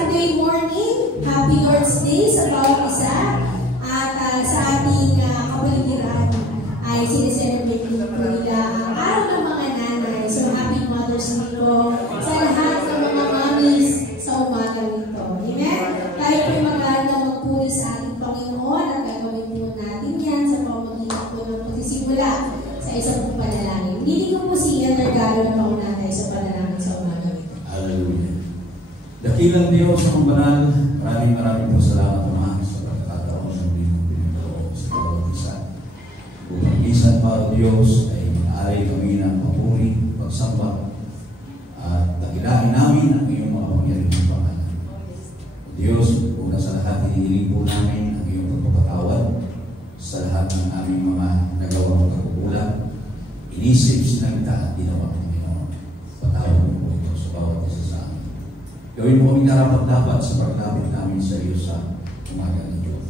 Sunday morning. Happy Lord's Day sa bawat isa. At sa ating kapaligiran ay sineselebrate din po nila ang araw ng mga nanay. So happy Mother's Day po sa lahat ng mga mommies sa umaga nito. Amen? Tayo po magpuri sa ating Panginoon at gagawin po natin yan sa pamamagitan po ng pagsisimula sa isang pong panalangin. Hindi ko po si Elder Galo na pauna tayo sa panalangin sa umaga nito. Hallelujah. Dakilang Diyos ang banal, maraming po salamat naman sa pagkakataon ng pinagdalo sa bawat isa. Upang minsan pa Diyos ay maaari kami ng papuri, pagsamba, at dakilahin namin ang iyong mga pangyarihan pangalan. Diyos, una sa lahat, hinihiling po namin ang iyong pagpapatawad sa lahat ng aming mga nagawang kakukulang, inisip, sinagta at ginawa, Panginoon. Patawad mo po ito sa bawat isa sa amin. Gawin mo kami karapat-dapat sa paglapit namin sa iyo sa umaga ng Diyos.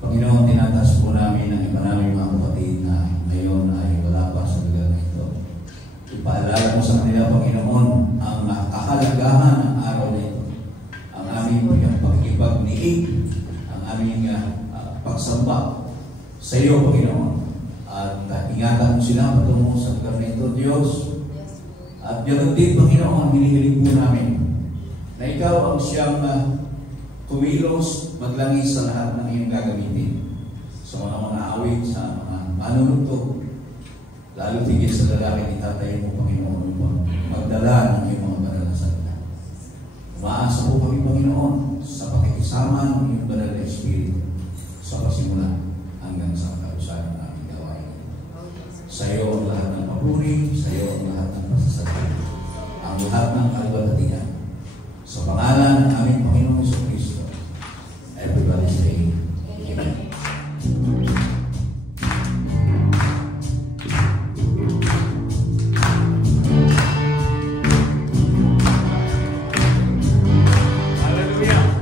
Panginoon, tinataas po namin ang iba namin mga kapatid na ngayon ay wala pa sa lugar na ito. Ipaalala mo sa kanila, Panginoon, ang kahalagahan ng araw na ito. Ang aming pagkipagniig, ang aming pagsamba sa iyo, Panginoon. At ingatan mo sila patungo sa lugar na ito, Diyos. At ganoon din, Panginoon, hinihiling po namin na ikaw ang siyang kumilos, maglangis sa lahat ng iyong gagamitin. Sa mga awit, sa mga manunugtog, lalo tigil sa lalaki ni Tatay mo, Panginoon, magdala ng iyong mga banal na salita. Umaasa po kami, Panginoon, sa pakikisama ng iyong banal na Espiritu sa pasimula hanggang sa kalusan ng aming gawain. Sa iyo ang lahat ng papuri, sa iyo ang lahat ng pasasalamat, ang lahat ng kalwalhatian. Sa pangalan ng aming Panginoong Jesucristo, everybody say, Amen. Hallelujah.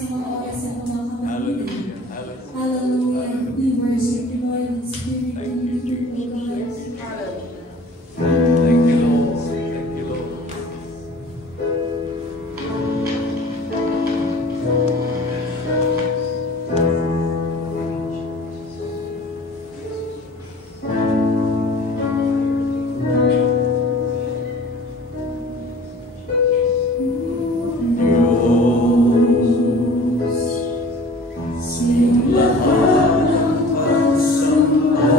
sa mga oras na mga kapatid. Hallelujah. Hallelujah. We worship you, Lord, in spirit and in truth, O God. Thank you, Lord. Thank you, Lord. Sing lahat ng pagsamba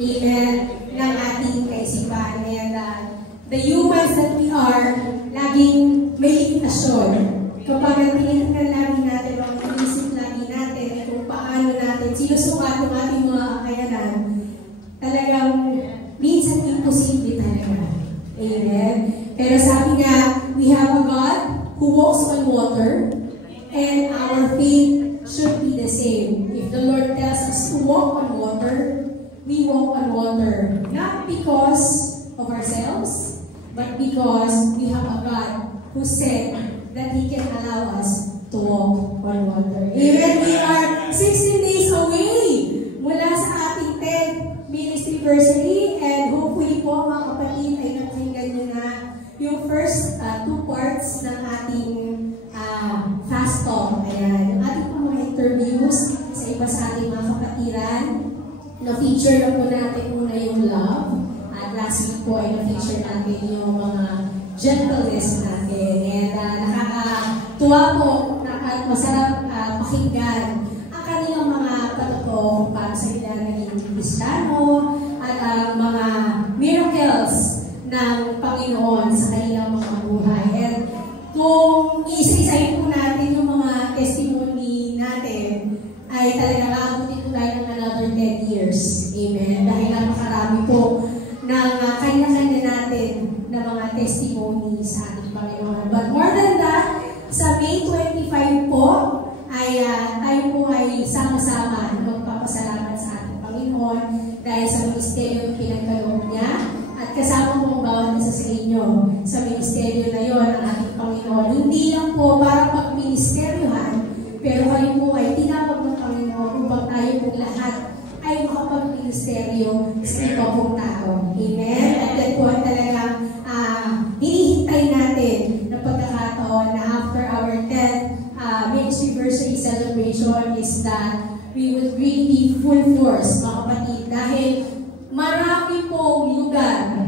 Amen. Ng ating kaisipan. And the humans that we are, laging may limitasyon. Kapag tinitingnan lagi natin, o inisip lagi natin, kung paano natin sinusukat yung ating mga kakayanan, talagang minsan imposible talaga. Amen. Pero sabi nga, we have a God who walks on water, and our faith should be the same. If the Lord tells us to walk on water, we walk on water, not because of ourselves, but because we have a God who said that He can allow us to walk on water. Amen. We are 16 days away mula sa ating 10th ministry anniversary, and hopefully po mga kapatid ay napakinggan nyo na yung first 2 parts ng ating fast talk. Ayan, yung ating mga interviews sa iba sa ating mga kapatiran. Na-feature na po natin muna yung love. At last week po ay na-feature natin yung mga gentleness natin. And nakakatuwa po at masarap pakinggan ang kanilang mga patotoo para sa kanila naging Kristiyano at mga miracles ng Panginoon sa kanilang mga buhay. And kung isa-isahin po natin yung mga testimony natin, ay talagang aabutin po tayo ng another 10 years. Amen. Dahil napakarami po ng kanya-kanya natin na mga testimony sa ating Panginoon. But more than that, sa May 25 po, ay tayo po ay sama-sama magpapasalamat sa ating Panginoon dahil sa ministeryo na pinagkaloob niya. At kasama po ang bawat isa sa inyo sa ministeryo na yon ang ating Panginoon. Hindi lang po para pag-ministeryohan, pero kayo po ay tinawag ng Panginoon upang tayo po lahat ay makapag-ministeryo sa iba pong tao. Amen? At yan po ang talagang hinihintay natin na pagkakataon na after our 10th ministry anniversary celebration is that we would really be full force, mga kapatid, dahil marami pong lugar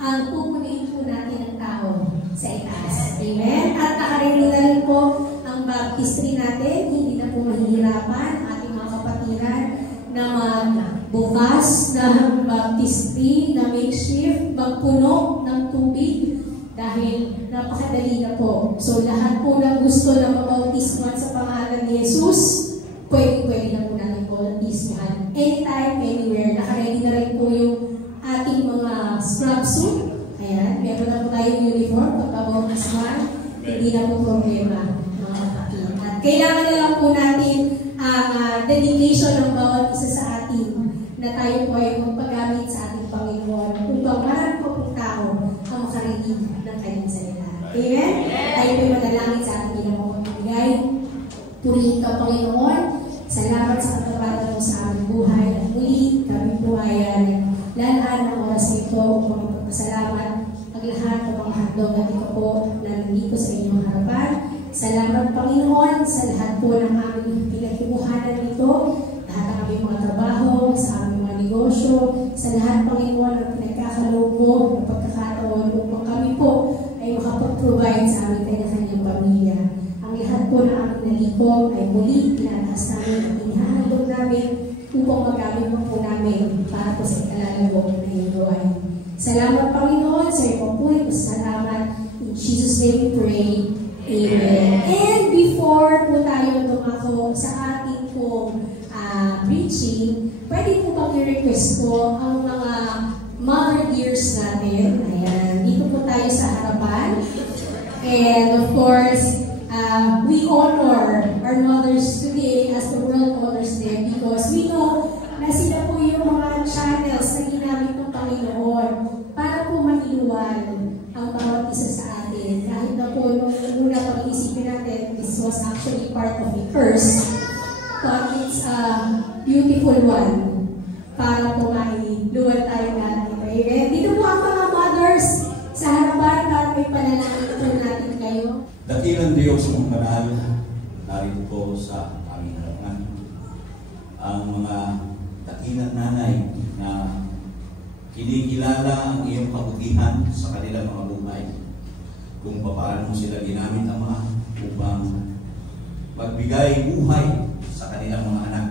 ang pupunin po natin ng tao sa itaas. Amen? At nakaredy na rin po ang baptistry natin. Hindi na po mahihirapan ating mga kapatiran na magbukas ng baptistry na makeshift, magpuno ng tubig dahil napakadali na po. So lahat po ng gusto na mabautismuhan sa pangalan ni Jesus, pwede na po natin bautismuhan. Anytime, anywhere. Nakaredy na rin po yung ating mga scrub suit. Ayan, meron na po tayong uniform pagkabautismuhan. Hindi na po problema, mga kapatid. At kailangan na lang po natin ang dedication ng bawat isa sa atin na tayo po ay magpagamit sa ating Panginoon upang marami po pong tao ang makarinig ng kanyang salita. Amen? Tayo po ay manalangin sa ating ginawang pagbigay. Purihin ka, Panginoon. Salamat sa katapatan mo sa aming buhay. At muli, kami po ay lalaan ng oras nito upang magpapasalamat ang lahat ng mga handog at ikaw po na nandito sa inyong harapan. Salamat, Panginoon, sa lahat po ng aming pinagkibuhanan nito, lahat ng aming mga trabaho, sa aming mga negosyo, sa lahat, Panginoon, ang pinagkakaloob mo ng pagkakataon upang kami po ay makapag-provide sa aming kanya-kanyang pamilya. Ang lahat po ng aming nalikom ay muli, pinataas namin at inihahandog namin upang magamit po namin para po sa ikalalagok na iyong gawain. Salamat, Panginoon, sa iyong puri, salamat. In Jesus' name we pray. Amen. And before po tayo dumako sa ating pong preaching, pwede po bang i-request po ang mga mother dears natin. Ayan, dito po tayo sa harapan. And of course, we honor our mothers today as the world honors them because we know na sila po yung mga channels na ginamit ng Panginoon para po mailuwan ang bawat isa sa atin. Kahit na po nung una pag-isipin natin, this was actually part of a curse, but it's a beautiful one para po mailuwan tayo natin. Amen. Dito po ang mga mothers sa harapan para may panalangin po natin kayo. Dakilang Diyos mong banal, narito po sa aming harapan ang mga dakilang nanay na kinikilala ang iyong kabutihan sa kanilang mga buhay. Kung paano mo sila ginamit, Ama, upang magbigay buhay sa kanilang mga anak.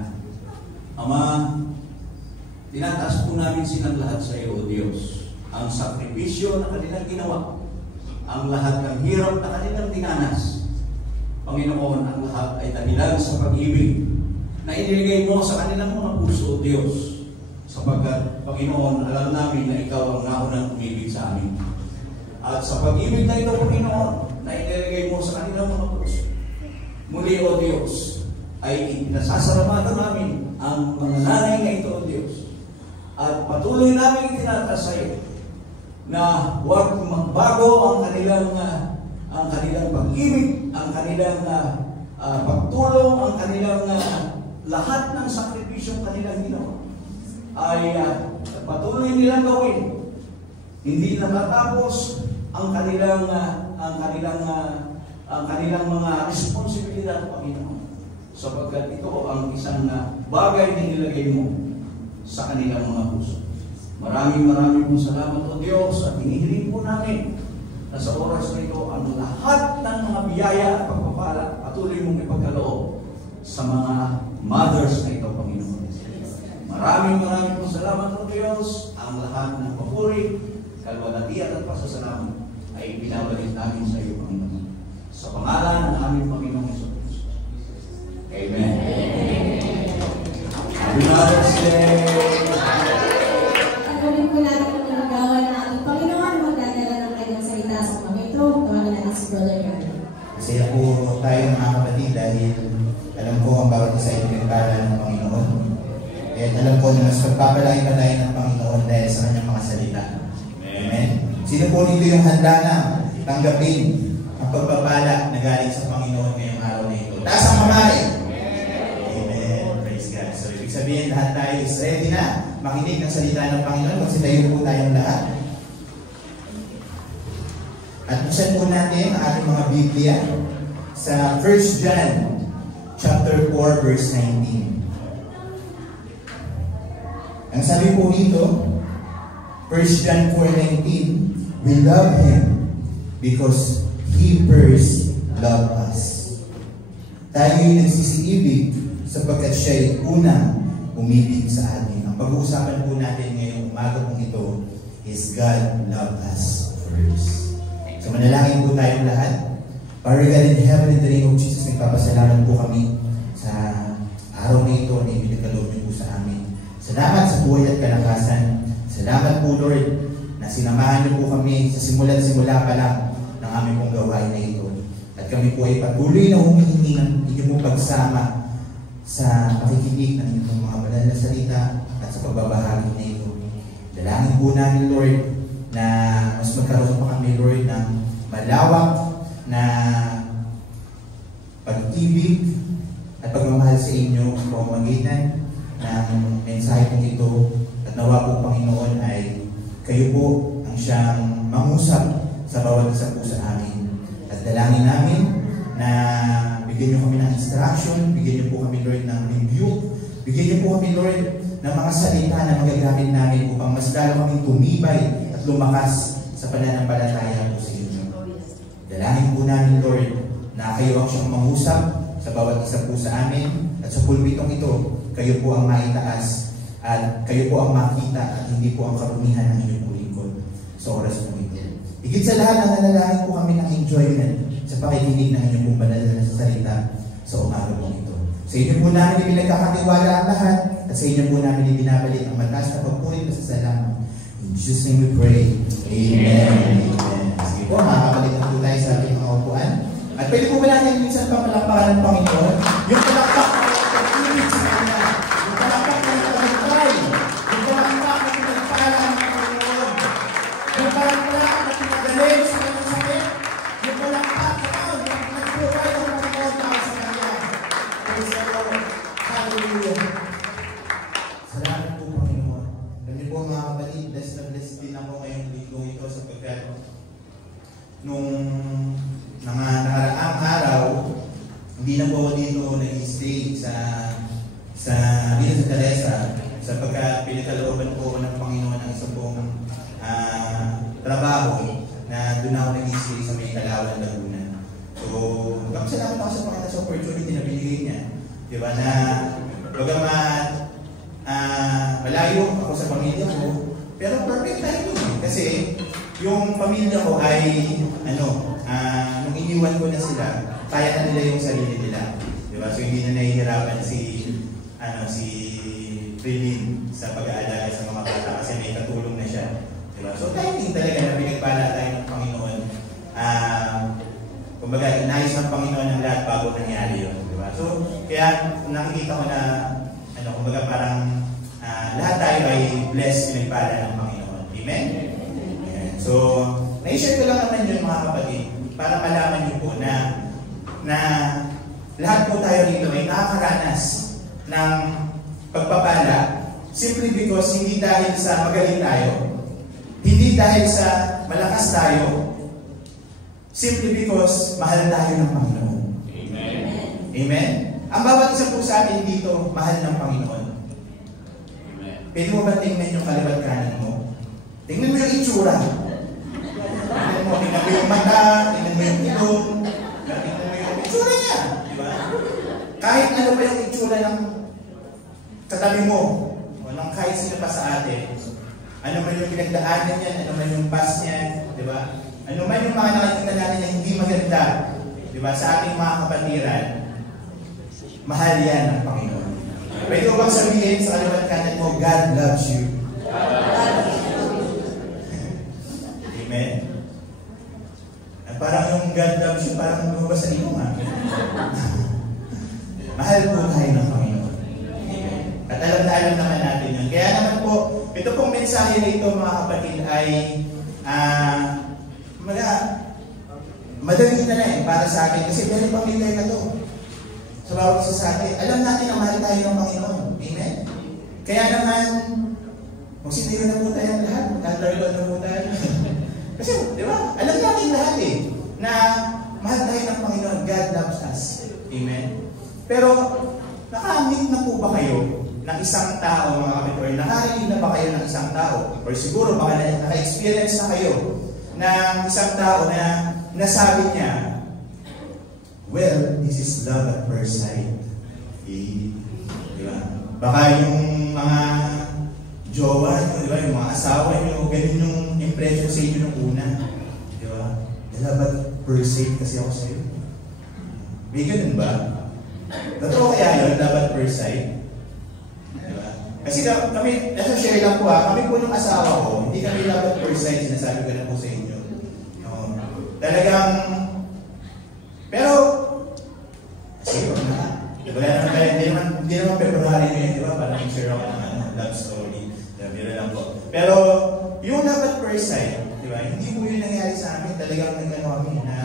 Ama, tinataas po namin silang lahat sa iyo, O Diyos. Ang sakripisyo na kanilang ginawa, ang lahat ng hirap na kanilang dinanas. Panginoon, ang lahat ay dahilan sa pag-ibig na iniligay mo sa kanilang mga puso, O Diyos. Sapagkat, Panginoon, alam namin na ikaw ang naunang umibig sa amin. At sa pag-ibig na ito, Panginoon, na inilagay mo sa kanilang mga puso. Muli, O Diyos, ay pinasasalamatan namin ang mga nanay na ito, O Diyos. At patuloy namin itinataas sa iyo na huwag magbago ang kanilang pag-ibig, ang kanilang pagtulong, ang kanilang lahat ng sakripisyong kanilang ginawa ay patuloy nilang gawin. Hindi natatapos ang kanilang mga responsibilidad, Panginoon, sapagkat ito ang isang bagay na nilagay mo sa kanilang mga puso. Maraming pong salamat, O Diyos, at hinihiling po namin na sa oras na ito ang lahat ng mga biyaya at pagpapala patuloy mong ipagkaloob sa mga mothers na ito, Panginoon. Maraming pong salamat, O Diyos. Ang lahat ng papuri, kalwalatian at pasasalamat ay binabalik namin sa iyo, Panginoon. Sa pangalan ng aming Panginoong Hesus. Amen. Happy Mother's Day! Patuloy po natin ang nagawa ng ating Panginoon. Magdadala ng kanyang salita sa mga ito. Tawagin natin si Brother Yarn. Masaya po tayo mga kapatid dahil alam ko ang bawat isa ay pinagpala ng Panginoon. At alam ko na mas magpapalaki pa tayo ng Panginoon dahil sa kanyang mga salita. Amen. Sino po nito yung handa na tanggapin ang pagpapala na galing sa Panginoon ngayong araw na ito? Taas ang kamay! Amen. Praise God. So, ibig sabihin, lahat tayo is ready na makinig ng salita ng Panginoon. Magsitayo po tayong lahat. At buksan po natin ang ating mga Biblia sa 1 John chapter 4 verse 19. Ang sabi po dito, 1 John 4:19, we love Him because He first loved us. Tayo ay nagsisiibig sapagkat siya ay unang umibig sa atin. Ang pag-uusapan po natin ngayong umaga pong ito is God loved us first. So manalangin po tayong lahat. Father God in heaven, in the name of Jesus, nagpapasalamat po kami sa araw na ito na ibinagkaloob niyo po sa amin. Salamat sa buhay at kalakasan. Salamat po, Lord, na sinamahan niyo po kami sa simula pa lang ng aming pong gawain na ito. At kami po ay patuloy na humihingi ng inyong pagsama sa pakikinig ng inyong mga banal na salita at sa pagbabahagi na ito. Dalangin po namin, Lord, na mas magkaroon pa kami, Lord, ng malawak na pag-ibig at pagmamahal sa inyo sa pamamagitan ng mensahe pong ito. At nawa po, Panginoon, ay kayo po ang siyang mangusap sa bawat isa po sa amin. At dalangin namin na bigyan niyo kami ng instruction, bigyan niyo po kami, Lord, ng review, bigyan niyo po kami, Lord, ng mga salita na magagamit namin upang mas lalo kaming tumibay at lumakas sa pananampalataya po sa inyo. Dalangin po namin, Lord, na kayo ang siyang mangusap sa bawat isa po sa amin at sa pulpitong ito, kayo po ang maitaas at kayo po ang makita at hindi po ang karumihan ng inyong lingkod sa oras po ito. Higit sa lahat, nananalangin po kami ng enjoyment sa pakikinig ng inyong banal na salita sa umaga po ito. Sa inyo po namin pinagkakatiwala ang lahat at sa inyo po namin ibinabalik ang mataas na pagpulit na sa salamat. In Jesus' name we pray. Amen. Amen. Sige po, makakabalikan po tayo sa ating mga upuan. At pwede po ba natin minsan papalakpakan ng Panginoon? Yung palakpak na pag-ibig sa Kanya. Yung palakpak na pinagpay. Yung palakpak na pinagpala ng Panginoon. Yung palakpak na pinagaling sa kanyang sakit. Yung palakpak na pinag-provide ang Panginoon para sa Kanya. Praise the Lord. Hallelujah. Salamat po, Panginoon. Kami po mga kapatid, blessed na blessed din ako ngayong linggo ito sapagkat nung nakaraang araw, hindi na po ako dito nag-stay sa Villa Santa Teresa sapagkat pinakalooban po ng Panginoon ng isang pong trabaho na doon ako nag-stay sa may Calauan, Laguna. So, salamat ako sa Panginoon sa opportunity na binigay niya. Diba na, bagamat malayo ako sa pamilya ko, pero perfect time yun. Kasi yung pamilya ko ay, nung iniwan ko na sila, kaya na nila yung sarili nila. Diba? So hindi na nahihirapan si Prilin sa pag-aalaga sa mga bata kasi may katulong na siya. Diba? So timing talaga na pinagpala tayo ng Panginoon. Kumbaga, inayos ng Panginoon ang lahat bago nangyari yun. Di ba? So, kaya nakikita ko na, kumbaga parang lahat tayo ay blessed, pinagpala ng Panginoon. Amen? Amen. So, na-share ko lang naman yun mga kapatid, para malaman niyo po na lahat po tayo dito ay nakakaranas ng pagpapala simply because hindi dahil sa magaling tayo, hindi dahil sa malakas tayo, simply because mahal tayo ng Panginoon. Amen. Amen? Ang bawat isa po sa atin dito, mahal ng Panginoon. Amen. Pwede mo ba tingnan yung kaliwat kanan mo? Tingnan mo yung itsura. Tingnan mo yung mata, tingnan mo yung ilong, tingnan mo yung itsura niya. Di ba? Kahit ano pa yung itsura ng katabi mo, o ng kahit sino pa sa atin, ano man yung pinagdaanan niya, ano man yung past niya, di ba? Ano man yung mga nakikita natin na hindi maganda, di ba? Sa ating mga kapatiran, mahal yan ng Panginoon. Pwede ko bang sabihin sa kaliwat kanan mo, God loves you. Amen. At parang yung God loves you, parang lumabas sa inyo nga. Mahal po tayo ng Panginoon. Amen. At alam na alam naman natin yun. Kaya naman po, ito pong mensahe na ito mga kapatid ay madali na rin para sa akin kasi very familiar na to. Sa bawat isa sa atin, alam natin na mahal tayo ng Panginoon. Amen? Kaya naman, magsitiro na po tayo lahat, magkataribad na po tayo. Kasi, di ba? Alam natin lahat na mahal tayo ng Panginoon. God loves us. Amen? Pero, naka-meet na po ba kayo ng isang tao, mga kapatid, or nakarinig na ba kayo ng isang tao? Or siguro, baka naka-experience na kayo ng isang tao na nasabi niya, well, this is love at first sight. Di ba? Baka yung mga jowa nyo, di ba? Yung mga asawa nyo, ganun yung impression sa inyo nung una. Di ba? Love at first sight kasi ako sa'yo. May ganun ba? Totoo kaya yun, love at first sight? Di ba? Kasi kami, nasa share lang po kami po ng asawa ko, hindi kami love at first sight, sinasabi ko na po sa inyo. Talagang, pero, sige, wala naman tayo, hindi naman February ngayon, di ba? Parang share ako ng love story. Biro lang po. Pero, yung love at first sight, di ba? Hindi po yun nangyari sa amin. Talagang nagano kami na,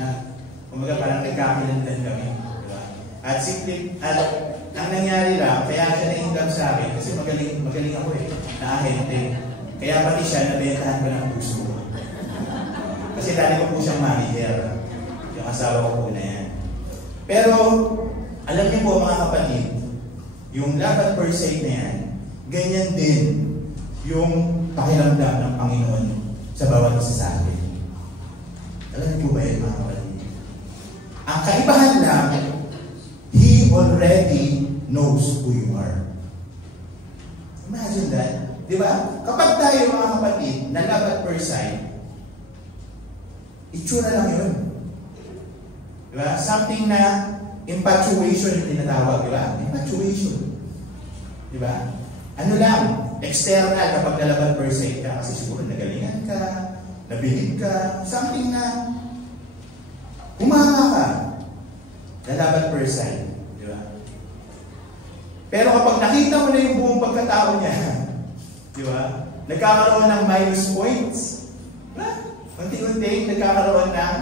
kumaga parang nagkakalandan kami. Di ba? At simple, at ang nangyari lang, kaya siya na-in-love sa akin, kasi magaling ako na ahente. Kaya pati siya, nabentahan ko ng puso. Kasi dali ko po siyang manager. Yung asawa ko po na yan. Pero, alam niyo po mga kapatid, yung love at first sight na yan, ganyan din yung pakiramdam ng Panginoon sa bawat isa sa atin. Alam niyo po ba yan mga kapatid? Ang kaibahan lang, He already knows who you are. Imagine that. Di ba? Kapag tayo mga kapatid na love at first sight, itsura lang yun. Diba? Something na infatuation yung tinatawag, diba? Infatuation. Diba? Ano lang, external kapag nalaban first sight ka, kasi siguro nagalingan ka, nabilib ka, something na humanga ka, nalaban first sight. Diba? Pero kapag nakita mo na yung buong pagkatao niya, diba? Nagkakaroon ng minus points. Diba? Unti-unti, nagkakaroon ng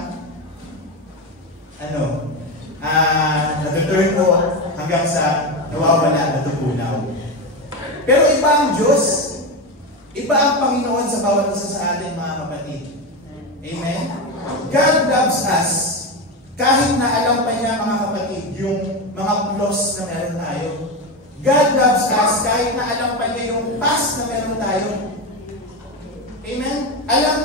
natutuloy po hanggang sa nawawala, natutunaw. Pero iba ang Diyos. Iba ang Panginoon sa bawat isa sa atin, mga kapatid. Amen? God loves us. Kahit na alam pa niya, mga kapatid, yung mga flaws na meron tayo. God loves us kahit na alam pa niya yung past na meron tayo. Amen? Alam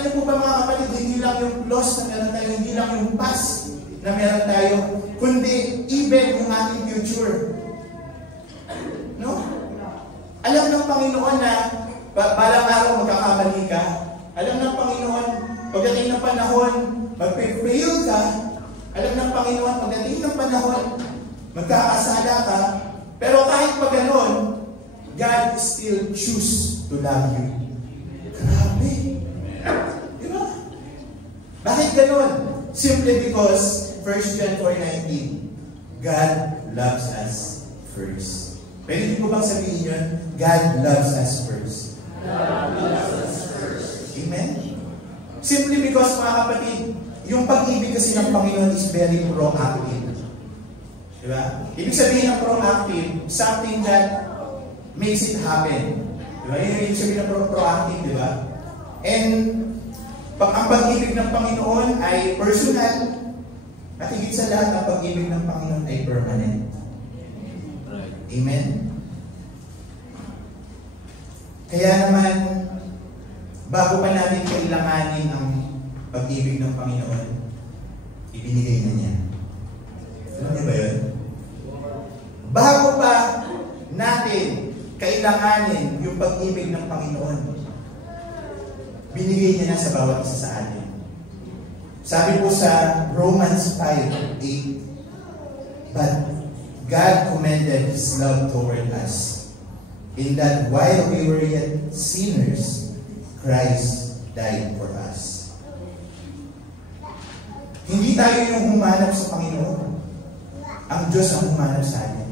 niyo po ba mga kapatid, hindi lang yung flaws na meron tayo, hindi lang yung past na meron tayo, kundi even yung ating future. No? Alam ng Panginoon na balang araw magkakamali ka. Alam ng Panginoon, pagdating ng panahon, magpe-fail ka. Alam ng Panginoon, pagdating ng panahon, magkakasala ka. Pero kahit pa gano'n, God still choose to love you. Grabe. Di ba? Bakit gano'n? Simply because 1 John 4:19, God loves us first. Pwede ko bang sabihin yun? God loves us first. God loves us first. Amen? Simply because, mga kapatid, yung pag-ibig kasi ng Panginoon is very proactive. Diba? Ibig sabihin ng proactive, something that makes it happen. Diba? Yun yung ibig sabihin ng proactive, diba? And ang pag-ibig ng Panginoon ay personal, at higit sa lahat, ang pag-ibig ng Panginoon ay permanent. Amen? Kaya naman, bago pa natin kailanganin ang pag-ibig ng Panginoon, ibinigay na niya. Alam niyo ba yun? Bago pa natin kailanganin yung pag-ibig ng Panginoon, binigay niya na sa bawat isa sa atin. Sabi po sa Romans 5:8, but God commended His love toward us, in that while we were yet sinners, Christ died for us. Hindi tayo yung humanap sa Panginoon. Ang Diyos ang humanap sa atin.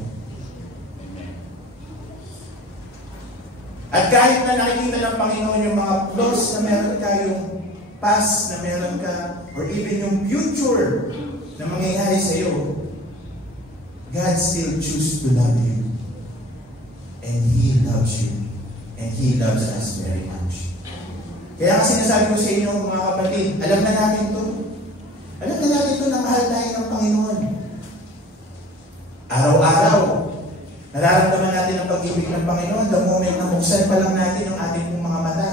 At kahit na nakikita ng Panginoon yung mga flaws na meron ka, yung past na meron ka, or even yung future na mangyayari sa iyo, God still chooses to love you. And He loves you. And He loves us very much. Kaya kasi sinasabi ko sa inyo, mga kapatid, alam na natin ito. Alam na natin ito na mahal tayo ng Panginoon. Araw-araw, nararamdaman natin ang pag-ibig ng Panginoon the moment na buksan pa lang natin ang ating mga mata.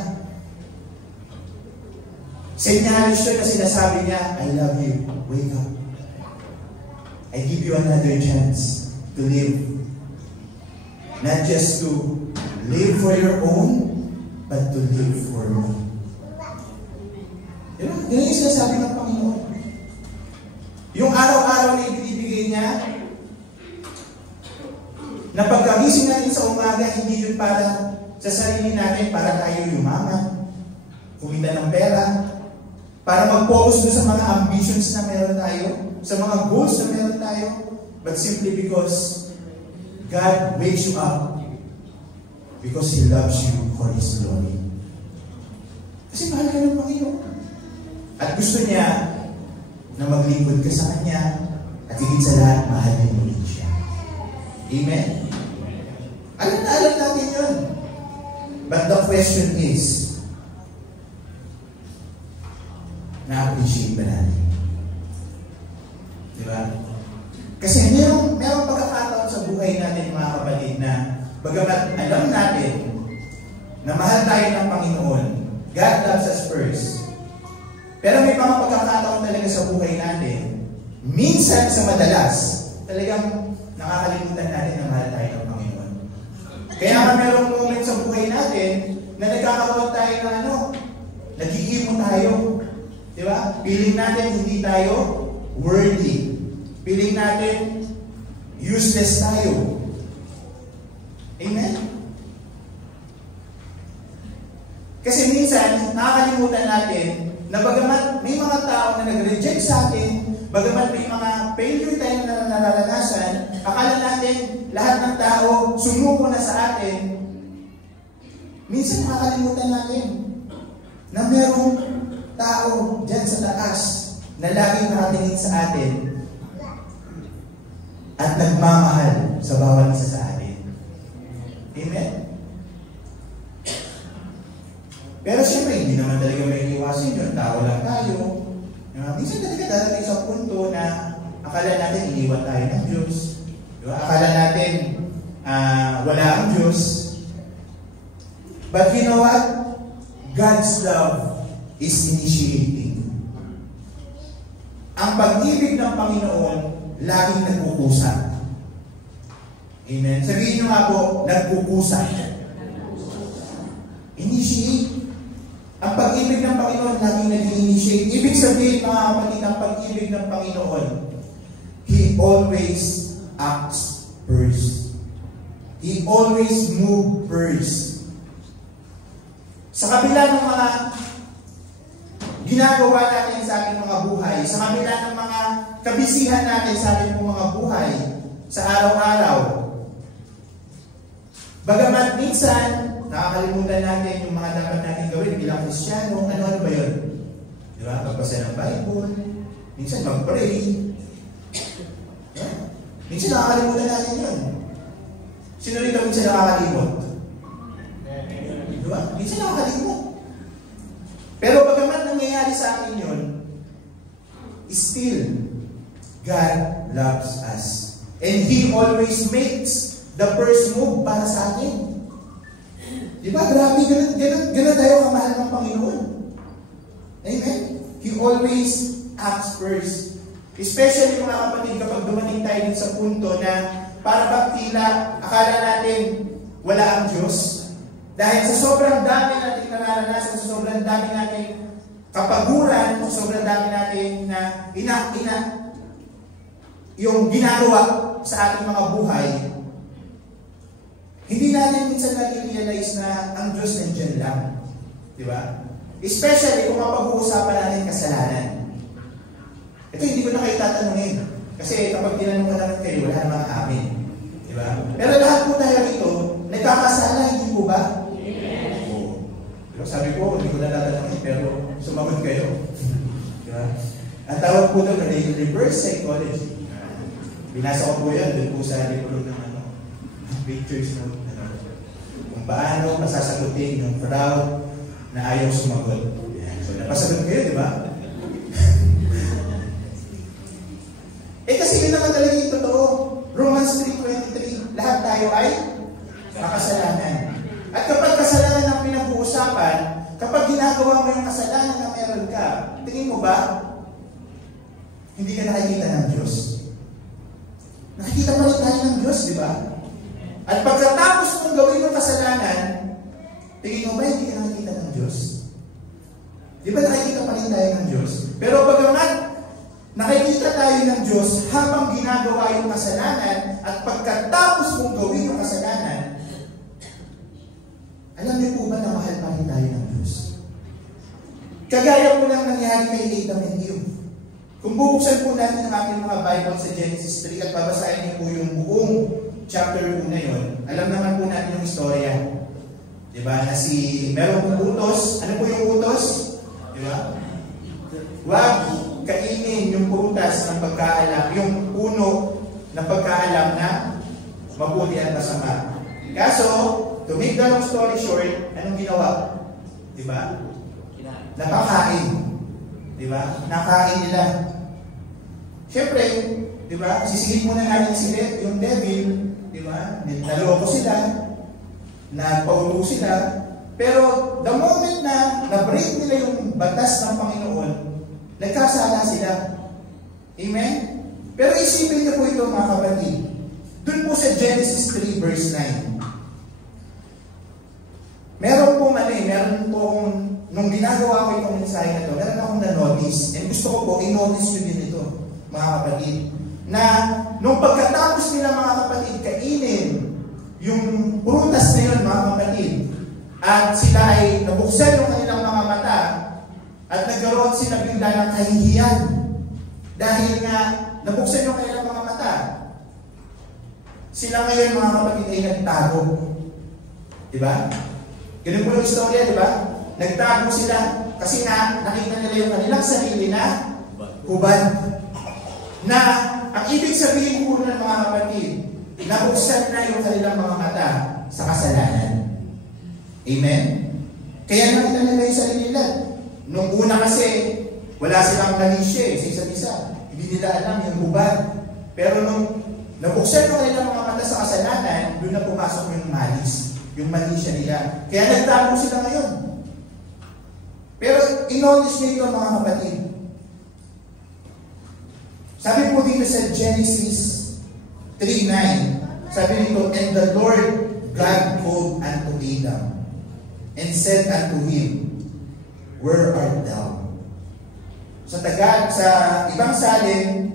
Senyalis siya na sinasabi niya, I love you. Wake up. I give you another chance to live. Not just to live for your own, but to live for me. Diba? Ganun yung sinasabi ng Panginoon. Yung araw-araw na ibinibigay niya, na pagkagising natin sa umaga, hindi yun para sa sarili natin, para tayo yumaman, kumita ng pera, para mag-focus doon sa mga ambitions na meron tayo, sa mga goals na meron tayo, but simply because God wakes you up because He loves you for His glory. Kasi mahal ka ng Panginoon. At gusto niya na maglingkod ka sa Kanya, at higit sa lahat, mahalin mo rin siya. Amen? Alam na alam natin yun. But the question is, na-appreciate ba natin? Diba? Kasi mayroong pagkakataon sa buhay natin, mga kapatid, na bagamat alam natin na mahal tayo ng Panginoon, God loves us first. Pero may mga pagkakataon talaga sa buhay natin, minsan sa madalas, talagang nakakalimutan natin na mahal tayo ng Panginoon. Kaya mayroong moment sa buhay natin na nagkakaroon tayo na nag-iimo tayo. Diba? Feeling natin hindi tayo worthy. Feeling natin useless tayo. Amen? Kasi minsan, nakakalimutan natin na bagamat may mga tao na nag-reject sa atin, bagamat may mga failure tayo na nararanasan, akala natin lahat ng tao sumuko na sa atin. Minsan nakakalimutan natin na merong tao dyan sa taas na laging nakatingin sa atin at nagmamahal sa bawat isa sa atin. Amen? Pero siyempre, hindi naman talaga may iwasin yun. Tao lang tayo. Minsan talaga darating sa punto na akala natin iniwan tayo ng Diyos. Diba? Akala natin wala ang Diyos. But you know what? God's love is initiating. Ang pag-ibig ng Panginoon laging nagkukusa. Amen? Sabihin nyo nga po, nagkukusa. Initiate. Ang pag-ibig ng Panginoon laging nag-initiate. Ibig sabihin, mga kapatid, ang pag-ibig ng Panginoon, He always acts first. He always moves first. Sa kabila ng mga ginagawa natin sa ating mga buhay, sa kabila ng mga kabisihan natin sa ating mga buhay, sa araw-araw. Bagamat minsan, nakakalimutan natin yung mga dapat natin gawin bilang Kristiyano, ano ba yun? Di ba? Pagbasa ng Bible, minsan mag-pray. Minsan nakakalimutan natin yun. Sino rin kami minsan nakakalimot? Di ba? Minsan nakakalimot. Pero bagamat nangyayari sa akin yun, still, God loves us. And He always makes the first move para sa atin. Di ba? Grabe, ganun tayo kamahal ng Panginoon. Amen? He always acts first. Especially mga kapatid, kapag dumating tayo din sa punto na para bang tila, akala natin wala ang Diyos. Dahil sa sobrang dami natin nararanasan, sa sobrang dami natin kapaguran, sa sobrang dami natin na yung ginagawa sa ating mga buhay, hindi natin minsan natin-realize na ang Diyos nandiyan lang. Di ba? Especially kung mapag-uusapan natin kasalanan. Ito hindi ko na kayo tatanungin. Kasi kapag tinanong ka naman kayo, wala namang amin. Di ba? Pero lahat po tayo rito, nagkakasala, hindi po ba? Yes. Oo. Pero sabi ko, hindi ko na tatanungin, pero sumagot kayo. Di ba? Ang tawag po doon na reverse psychology. Binasa ko po yan, doon po sa libro ng pictures note. Kung paano masasagutin yung crowd na ayaw sumagot. Yan. So, napasagot kayo, di ba? Kasi yun naman talaga yung totoo. Romans 3:23, lahat tayo ay makasalanan. At kapag kasalanan ang pinag-uusapan, kapag ginagawa mo yung kasalanan na meron ka, tingin mo ba, hindi ka nakikita ng Diyos? Nakikita pa rin tayo ng Diyos, di ba? At pagkatapos mong gawin yung kasalanan, tingin mo ba hindi ka nakikita ng Diyos? Di ba nakikita pa rin tayo ng Diyos? Pero bagamat nakikita tayo ng Diyos habang ginagawa yung kasalanan at pagkatapos mong gawin yung kasalanan, alam niyo po ba na mahal pa rin tayo ng Diyos? Kagaya po lang nangyari kay Adam and Eve. Kung bubuksan po natin ang ating mga Bible sa Genesis 3 at babasahin niyo po yung buong chapter po na yun, alam naman po natin yung istorya. Diba? Na meron pong utos. Ano po yung utos? Diba? Huwag kainin yung prutas ng pagkaalam, yung puno ng pagkaalam na mabuti at masama. Kaso, to make the long story short, anong ginawa? Diba? Napakain. Diba? Nakain nila. Siyempre, diba? Sisingin muna natin yung devil, diba? Naloko sila, nagpaulo sila, pero the moment na na-break nila yung batas ng Panginoon, nagkasala sila. Amen? Pero isipin niyo po ito mga kapatid. Doon po sa Genesis 3 verse 9. Meron po nung ginagawa ko itong mensahe na ito, meron akong na-notice. And gusto ko po, i-notice nyo din ito, mga kapatid. Na nung pagkatapos nila mga kapatid, kainin yung prutas na yun mga kapatid, at sila ay nabuksan yung kanilang mga mata, at nagkaroon sila bigla ng kahihiyan. Dahil nga, nabuksan yung kanilang mga mata. Sila ngayon mga kapatid ay nagtago. Diba? Ganun po yung istorya, diba? Nagtago sila kasi nga nakita nila yung kanilang sarili na hubad. Na ang ibig sabihin po ng mga kapatid, nabuksan na yung kanilang mga mata sa kasalanan. Amen? Kaya nakita nila yung sarili nila. Nung una kasi, wala silang malisya sa isa't isa. Hindi nila alam yung hubad. Pero nung nabuksan yung kanilang mga mata sa kasalanan, doon na pumasok yung malis. Yung malisya nila. Kaya nagtago sila ngayon. Pero in-notice nyo ito mga kapatid. Sabi po dito sa Genesis 3:9, sabi nito, and the Lord God called unto Adam, and said unto him, where art thou? Sa ibang salin,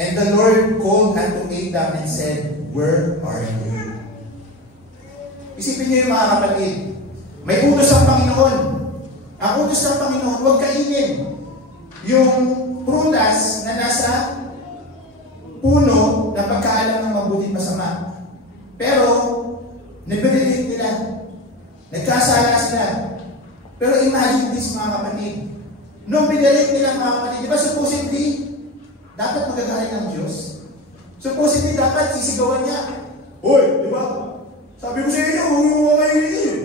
and the Lord called unto Adam and said, where are you? Isipin niyo yung mga kapatid, may utos ang Panginoon. Ang utos ng Panginoon, huwag kainin yung prutas na nasa puno na pagkaalam ng mabuti masama. Pero, nabinilip nila. Nagkasala sila. Pero imagine this, mga kapatid. Nung binilip nila, mga kapatid, di ba supposedly, dapat magagaling ng Diyos? Supposedly, dapat sisigawan niya. Hoy, di ba? Sabi ko sa inyo, huwag mo kayo yun.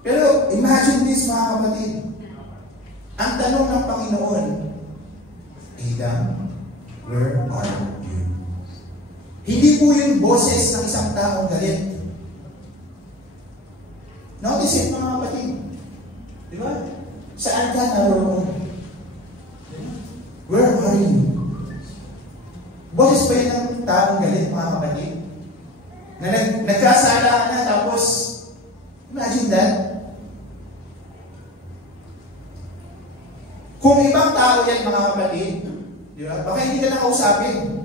Pero, imagine this, mga kapatid. Ang tanong ng Panginoon, Adam, where are you? Hindi po yung boses ng isang taong galit. Notice it, mga kapatid. Di ba? Saan ka naroon? Where are you? Boses pa yun ng taong galit, mga kapatid. Na nagkasala ka na, tapos, imagine that. Kung ibang tao yan, mga kapatid, di ba? Baka hindi ka nakausapin.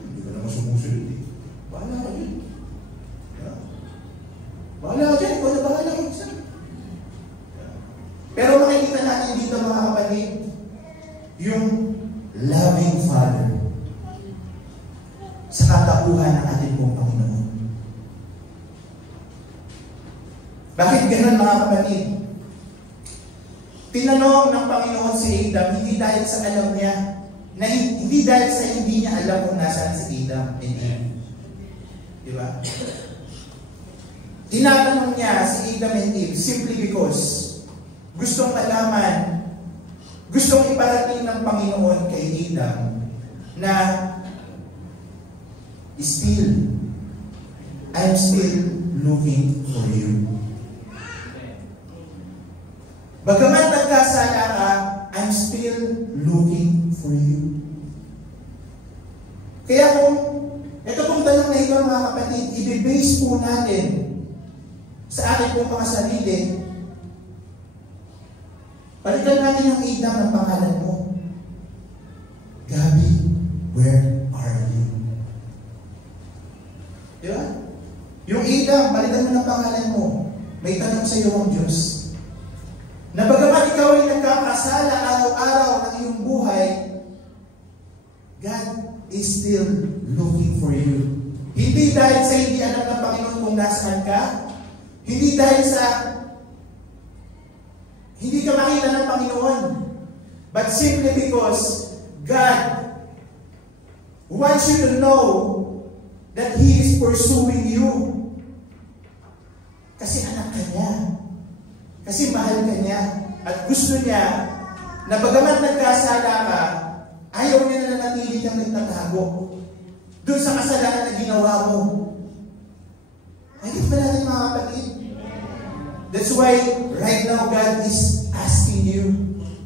Hindi ka naman sumusunod eh. Bahala ka dyan. Bahala ka dyan. Ikaw na bahala ka dyan. Pero makikita natin dito, mga kapatid, yung loving Father sa katapuhan ng ating pong Panginoon. Bakit ganun, mga kapatid? Tinanong ng Panginoon si Adam, hindi dahil sa alam niya, hindi dahil sa hindi niya alam kung nasaan si Adam and Eve. Di ba? Tinatanong niya si Adam and Eve simply because gustong malaman, gustong iparating ng Panginoon kay Adam na I'm still looking for you. Bagamat nagkasala ka, I'm still looking for you. Kaya ito pong tanong na ito, mga kapatid, i-base po natin sa ating pong mga sarili. Palitan natin yung Adam ng pangalan mo. Gabi, where are you? Di ba? Yung Adam, palitan mo ng pangalan mo. May tanong sa iyo ang Diyos. Na bagamat ikaw ay nagkakasala araw-araw ng iyong buhay, God is still looking for you. Hindi dahil sa hindi alam ng Panginoon kung nasaan ka, hindi dahil sa hindi ka makita ng Panginoon, but simply because God wants you to know that He is pursuing you. Kasi anak ka niya. Kasi mahal ka niya. At gusto niya na bagamat nagkasala ka, ayaw niya na nanatili kang nagtatago doon sa kasalanan na ginawa mo. Ayun ba natin, mga kapatid? That's why right now God is asking you,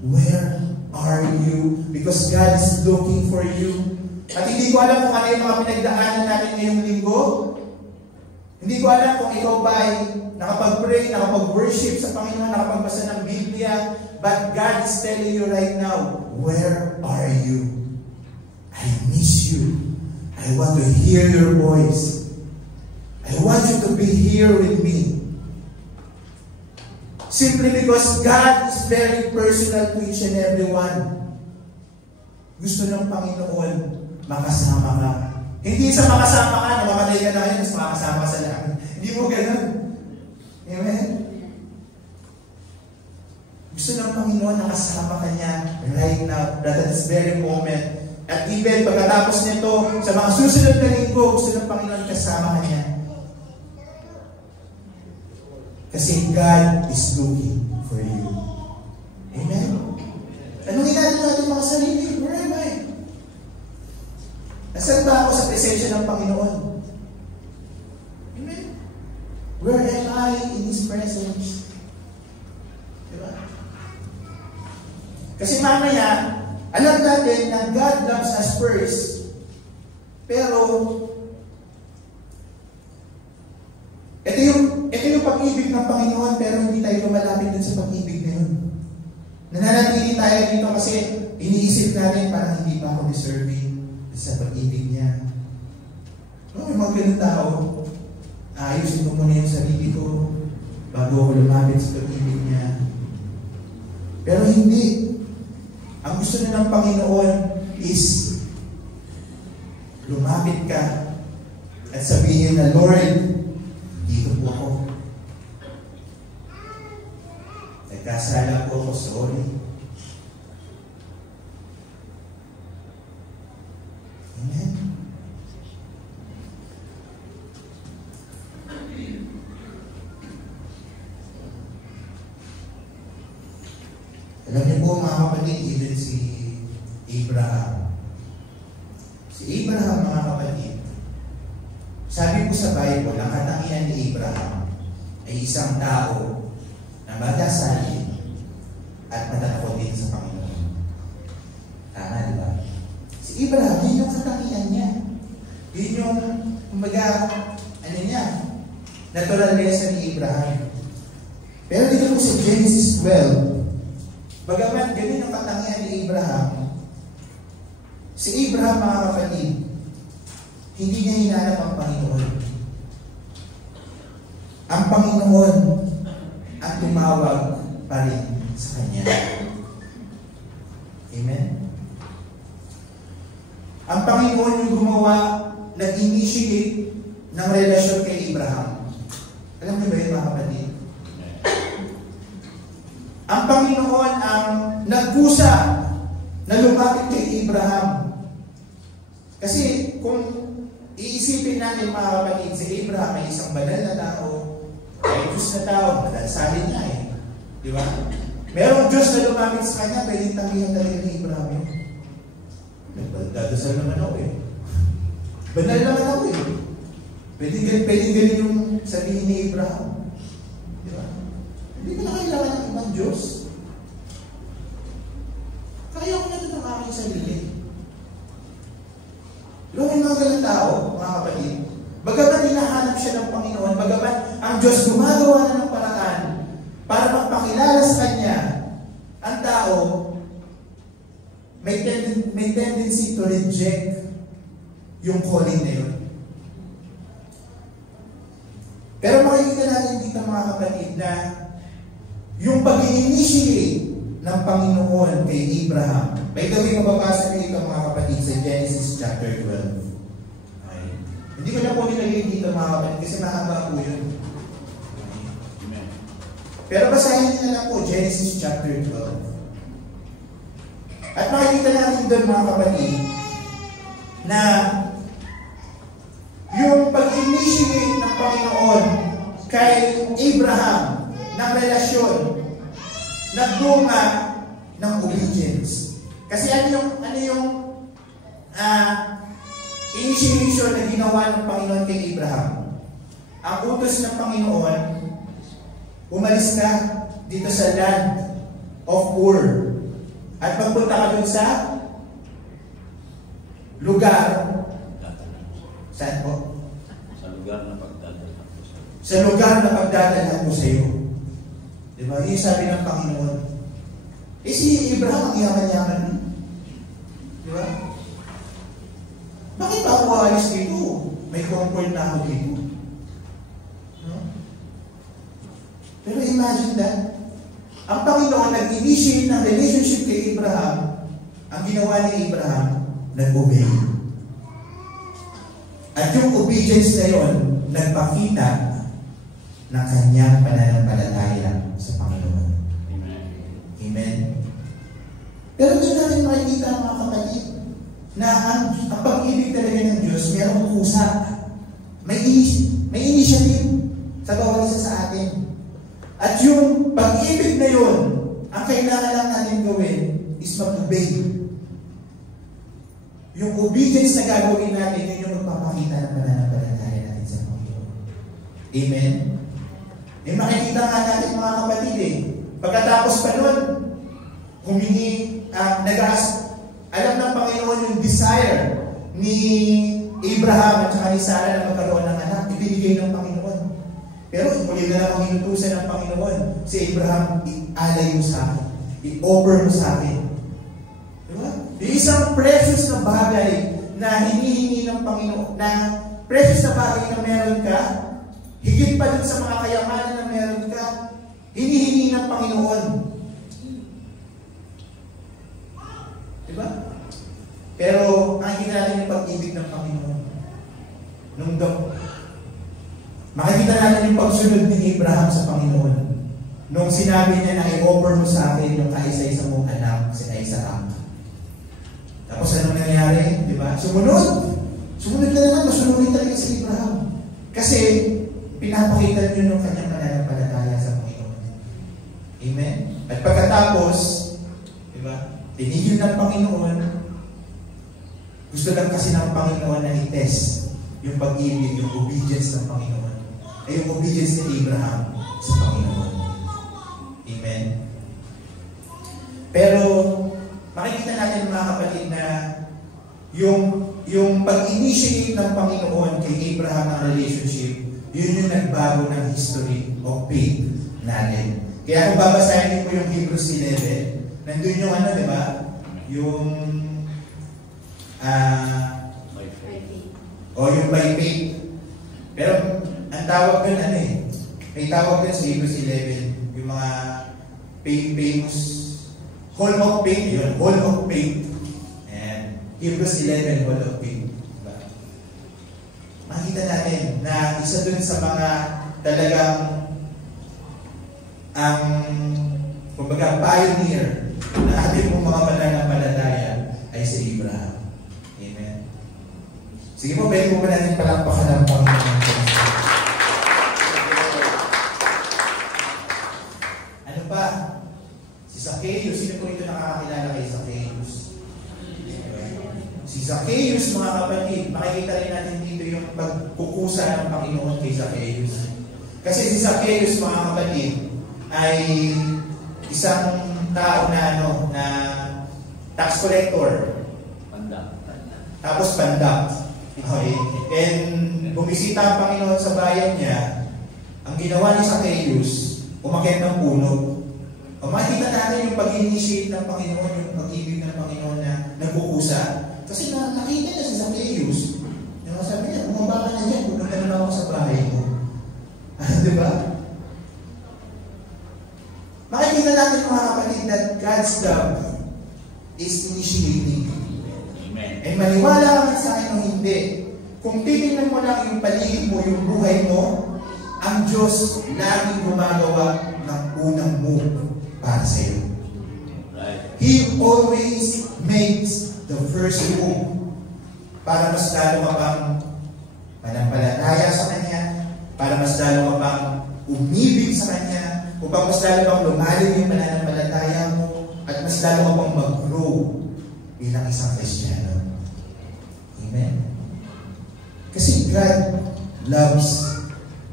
where are you? Because God is looking for you. At hindi ko alam kung ano yung mga pinagdaanan natin ngayong linggo. Hindi ko alam kung ikaw ba ay nakapag-pray, nakapag-worship sa Panginoon, nakapagbasa ng Biblia. But God is telling you right now, where are you? I miss you. I want to hear your voice. I want you to be here with me. Simply because God is very personal to each and every one. Gusto ng Panginoon makasama ka. Hindi sa makasama ka, namamatay ka na ngayon, mas makasama ka sa langit. Hindi mo ganun. Amen? Gusto ng Panginoon nakasama ka niya right now, at this very moment. At even pagkatapos nito, sa mga susunod na linggo, gusto ng Panginoon kasama ka niya. Kasi God is looking for you. Amen? Tanungin natin mga sarili, where am I? Nasaan ba ako sa presensya ng Panginoon? Amen? Where am I in His presence? Diba? Kasi mamaya, alam natin na God loves us first. Pero, ito yung pag-ibig ng Panginoon, pero hindi tayo lumalapit dun sa pag-ibig na yun. Nananatili tayo dito kasi iniisip natin parang hindi pa ako deserving sa pag-ibig niya. No, may mga ganun tao, ayusin ko muna yung sarili ko. bago ako lumapit sa pag-ibig niya. Pero hindi. Ang gusto na ng Panginoon is lumapit ka at sabihin na, Lord, dito po ako. Nagkasala po ako, sorry. Amen. Alam niyo po mga kapatid, even si Abraham. Si Abraham, mga kapatid, sabi po sa Bible, ang katangian ni Abraham ay isang tao na madasalin at matatakot din sa Panginoon. Tama, di ba? Si Abraham, yun yung katangian niya. Yun yung, kumbaga, ano niya, natural lesson ni Abraham. Pero dito po sa Genesis 12, bagaman ganun ang katangian ni Abraham, si Abraham, mga kapatid, hindi niya hinanap ang Panginoon. Ang Panginoon ang tumawag pa rin sa kanya. Amen? Ang Panginoon yung gumawa, nag-initiate ng relasyon kay Abraham. Alam niyo ba yun, mga kapatid? Ang Panginoon ang nagkusa na lumapit kay Abraham. Kasi kung iisipin natin, mga kapatid, si Abraham ay isang banal na tao, ay Diyos na tao, madalsalin niya eh. Di ba? Merong Diyos na lumapit sa kanya, pwedeng tangihan talaga ni Abraham yun. Nagdadasal naman ako eh. Banal naman ako eh. Pwedeng ganun yung sabihin ni Abraham. Di ba? Hindi ko na kailangan ng ibang Diyos. Kaya ko na ito ng aking sarili. Pero may mga ganang tao, mga kapatid, bagaman hinahanap siya ng Panginoon, bagaman ang Diyos gumagawa na ng paraan para magpakilala sa Kanya, ang tao may tendency to reject yung calling na yun. Pero makikita natin dito, mga kapatid, na yung pag-initiate ng Panginoon kay Abraham, may gawin mababasa ko dito, mga kapatid, sa Genesis chapter 12. Okay. Hindi ko na po nilagay dito, mga kapatid, kasi mahaba po yun. Okay. Pero basahin niyo na lang po, Genesis chapter 12. At makikita natin doon, mga kapatid, na yung pag-initiate ng Panginoon kay Abraham ng relasyon, nagbunga ng obedience. Kasi ano yung initiation na ginawa ng Panginoon kay Abraham? Ang utos ng Panginoon, umalis ka dito sa land of Ur at magpunta ka dun sa lugar. Saan po? Sa lugar na pagdadalhan ko sa iyo. Sa lugar na pagdadalhan ko sa iyo. Diba? Yung sabi ng Panginoon. Eh si Abraham ang yaman-yaman. Diba? Bakit ako aalis dito? May comfort na ako dito. No? Pero imagine that. Ang Panginoon nag-initiate ng relationship kay Abraham. Ang ginawa ni Abraham, nag-obey. At yung obedience na yun, nagpakita ng kanyang pananampalataya sa Panginoon. Amen. Amen. Pero doon natin makikita, mga kapatid, na ang pag-ibig talaga ng Diyos, mayroong pusa. May initiative sa bawat isa sa atin. At yung pag-ibig na yun, ang kailangan lang natin gawin is mag-obey. Yung obedience na gagawin natin, yun yung magpapakita ng pananampalataya natin sa Panginoon. Amen? Eh makikita nga natin, mga kapatid eh. Pagkatapos pa nun, humingi, alam ng Panginoon yung desire ni Abraham at saka ni Sarah na magkaroon ng anak, ibinigay ng Panginoon. Pero muli na lang ang inutusan ng Panginoon, si Abraham, i-alay mo sa akin, i-offer mo sa akin. Diba? Yung isang precious na bagay na hinihingi ng Panginoon, na precious na bagay na meron ka, higit pa dun sa mga kayamanan na meron ka, Hinihingi ng Panginoon. Diba? Pero nakikita natin yung pag-ibig ng Panginoon. Makikita natin yung pagsunod ni Abraham sa Panginoon. Nung sinabi niya na i-offer mo sa akin yung kaisa-isa mong anak, si Isaac. Tapos anong nangyari? Diba? Sumunod! Sumunod na naman, masunod talaga si Abraham. Kasi pinapakita niyo yung kanyang pananampalataya sa Panginoon. Amen? At pagkatapos, diba? Tinigil ng Panginoon. Gusto lang kasi ng Panginoon na i-test yung pag-ibig, yung obedience ng Panginoon. Ay yung obedience ni Abraham sa Panginoon. Amen? Pero, makikita natin mga kapatid na yung pag-initiate ng Panginoon kay Abraham ng relationship, yun yung nagbago ng history of faith natin. Kaya kung babasahin mo yung Hebrews 11, nandun yung ano, di ba? Yung yung by faith. Pero ang tawag dun ano eh, may tawag dun sa Hebrews 11, yung mga famous Hall of Faith, yun, Hall of Faith. And Hebrews 11, Hall of Faith. Diba? Makita natin na isa dun sa mga talagang kumbaga pioneer na ating mga mananampalataya ay si Abraham. Amen. Sige po, pwede po ba natin palampakan ng Panginoon? Ano pa? Si Zacchaeus, sino po ito nakakakilala kay Zacchaeus? Si Zacchaeus, mga kapatid, makikita rin natin dito yung pagkukusa ng Panginoon kay Zacchaeus. Kasi si Zacchaeus, mga kapatid, ay isang tao na tax collector. Tapos pandak. Okay. And bumisita ang Panginoon sa bayan niya, ang ginawa ni Zacchaeus, umakyat ng puno. O makikita natin yung pag-initiate ng Panginoon, yung pag-ibig ng Panginoon na nagkukusa. Kasi nakita niya si Zacchaeus. Yung sabi niya, bumaba ka na dyan, pupunta na ako sa bahay mo. Diba? Makikita natin mga kapatid that God's love is initiating. Amen. And maniwala ka man sa akin o hindi, kung titingnan mo lang yung paligid mo, yung buhay mo, ang Diyos laging gumagawa ng unang move para sa iyo. Right. He always makes the first move para mas lalo ka pang manampalataya sa Kanya, para mas lalo ka pang umibig sa Kanya, upang mas lalo pang lumalim yung pananampalataya mo, at mas lalo ka pang mag-grow bilang isang Kristiyano. Amen. Kasi God loves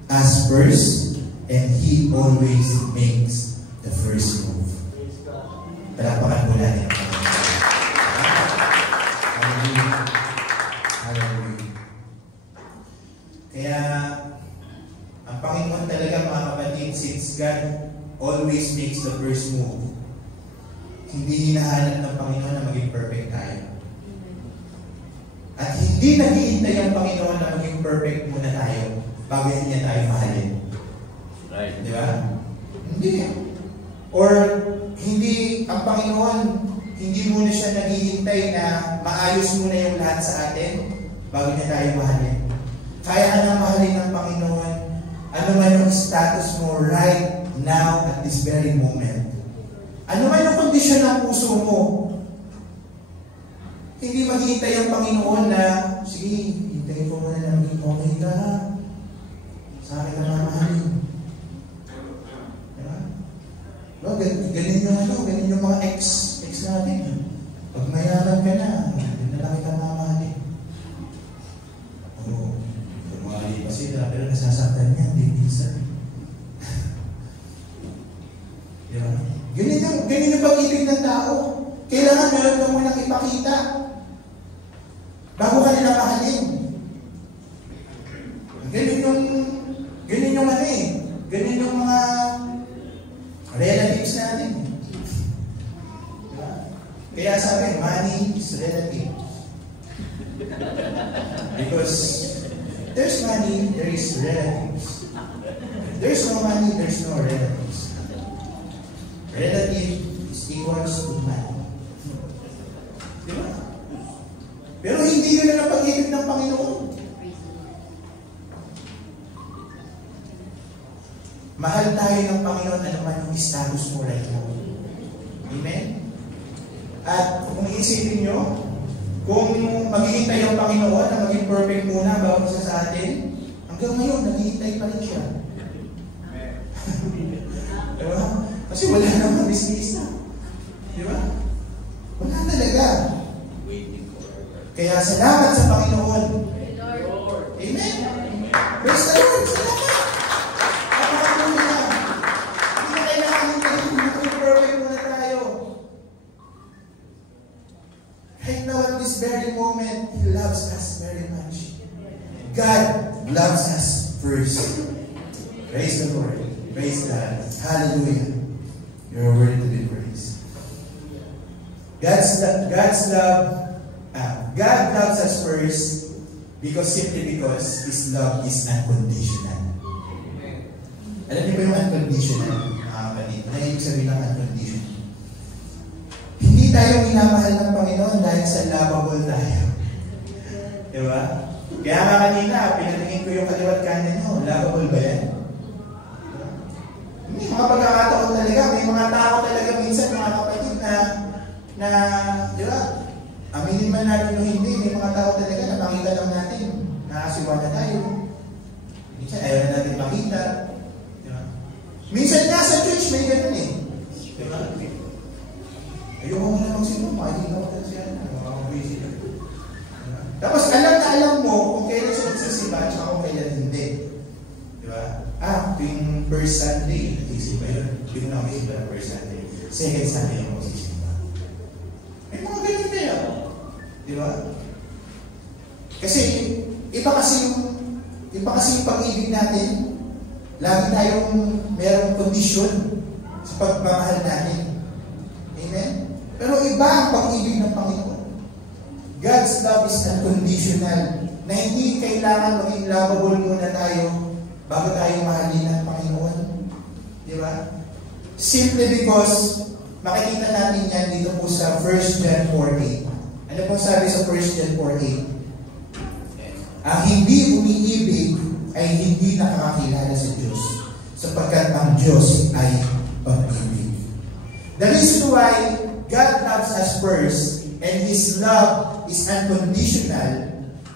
us first, and He always makes the first move. Talapakan po natin. Hallelujah. Hallelujah. Kaya, ang Panginoon talaga mga kapatid, since God always makes the first move, hindi hinahanap ng Panginoon na maging perfect tayo. At hindi naghihintay ang Panginoon na maging perfect muna tayo bago niya tayo mahalin. Right. Di ba? Hindi. Or hindi, ang Panginoon, hindi muna siya naghihintay na maayos muna yung lahat sa atin bago niya tayo mahalin. Kaya ka nang mahalin ng Panginoon, ano man yung status mo right now at this very moment. Ano man yung kondisyon ng puso mo, hindi maghihintay ang Panginoon na, sige, hintayin ko muna na maging okay ka. Sa akin na mamahalin. Diba? Well, ganyan yung mga ex natin. Pag mayaman ka na, hindi na lang kita mamahalin. Oo, lumali pa sila, pero nasasaktan niya, hindi minsan. Diba? Ganyan yung pag-ibig ng tao. Kailangan meron ka munang ipakita bago ka nila mahalin. Ganyan yung ano eh. Ganyan yung mga relatives natin. Diba? Kaya sabi, money is relative. Because there's money, there is relatives. There's no money, there's no relatives. Relative is equals to man. Diba? Pero hindi yun ang pag-ibig ng Panginoon. Mahal tayo ng Panginoon ano man yung status mo right now. Amen? At kung iisipin nyo, kung maghihintay ang Panginoon na maging perfect muna bawat isa sa atin, hanggang ngayon, naghihintay pa rin siya. Diba? Kasi wala namang business na. Diba? Wala talaga. Kaya salamat sa Panginoon. Amen? Praise the Lord! Salamat! Napakatuloy na. Hindi na kailangan maging perfect muna tayo. Right now at this very moment, He loves us very much. God loves us first. Praise the Lord. Praise God. Hallelujah. You're worthy to be praised. God loves us first simply because His love is unconditional. Alam niyo ba yung unconditional? Ano yung sabihin ng unconditional? Hindi tayo minamahal ng Panginoon dahil sa lovable tayo. Diba? Kaya nga kanina, pinatingin ko yung kaliwat kanan nyo. Lovable ba yan? May mga pagkakataon talaga, may mga tao talaga minsan, mga kapatid di ba? Aminin man natin o hindi, may mga tao talaga na makita lang natin, nakasiwa na tayo. Minsan ayaw na natin makita. Di ba? Minsan nga sa church may ganun eh. Di ba? Ayoko mo na magsinong, makikita ko na siya. Tapos alam na alam mo kung kailan siya nagsisiba at kung kailan hindi. Di ba? Ito yung first Sunday, nagsisiba yun. Hindi mo na makisiba ng first Sunday. Second Sunday yung magsisiba. May mga ganun kaya. Di ba? Kasi iba kasi yung pag-ibig natin. Lagi tayong merong kondisyon sa pagmamahal natin. Amen? Pero iba ang pag-ibig ng Panginoon. God's love is unconditional. Na hindi kailangan maging lovable muna tayo bago tayo mahalin ng Panginoon. Di ba? Simply because makikita natin yan dito po sa 1 John 4:8. Ano po sabi sa 1 John 4:8? Ang hindi umiibig ay hindi nakakakilala sa Diyos sapagkat ang Diyos ay pag-ibig. The reason why God loves us first and His love is unconditional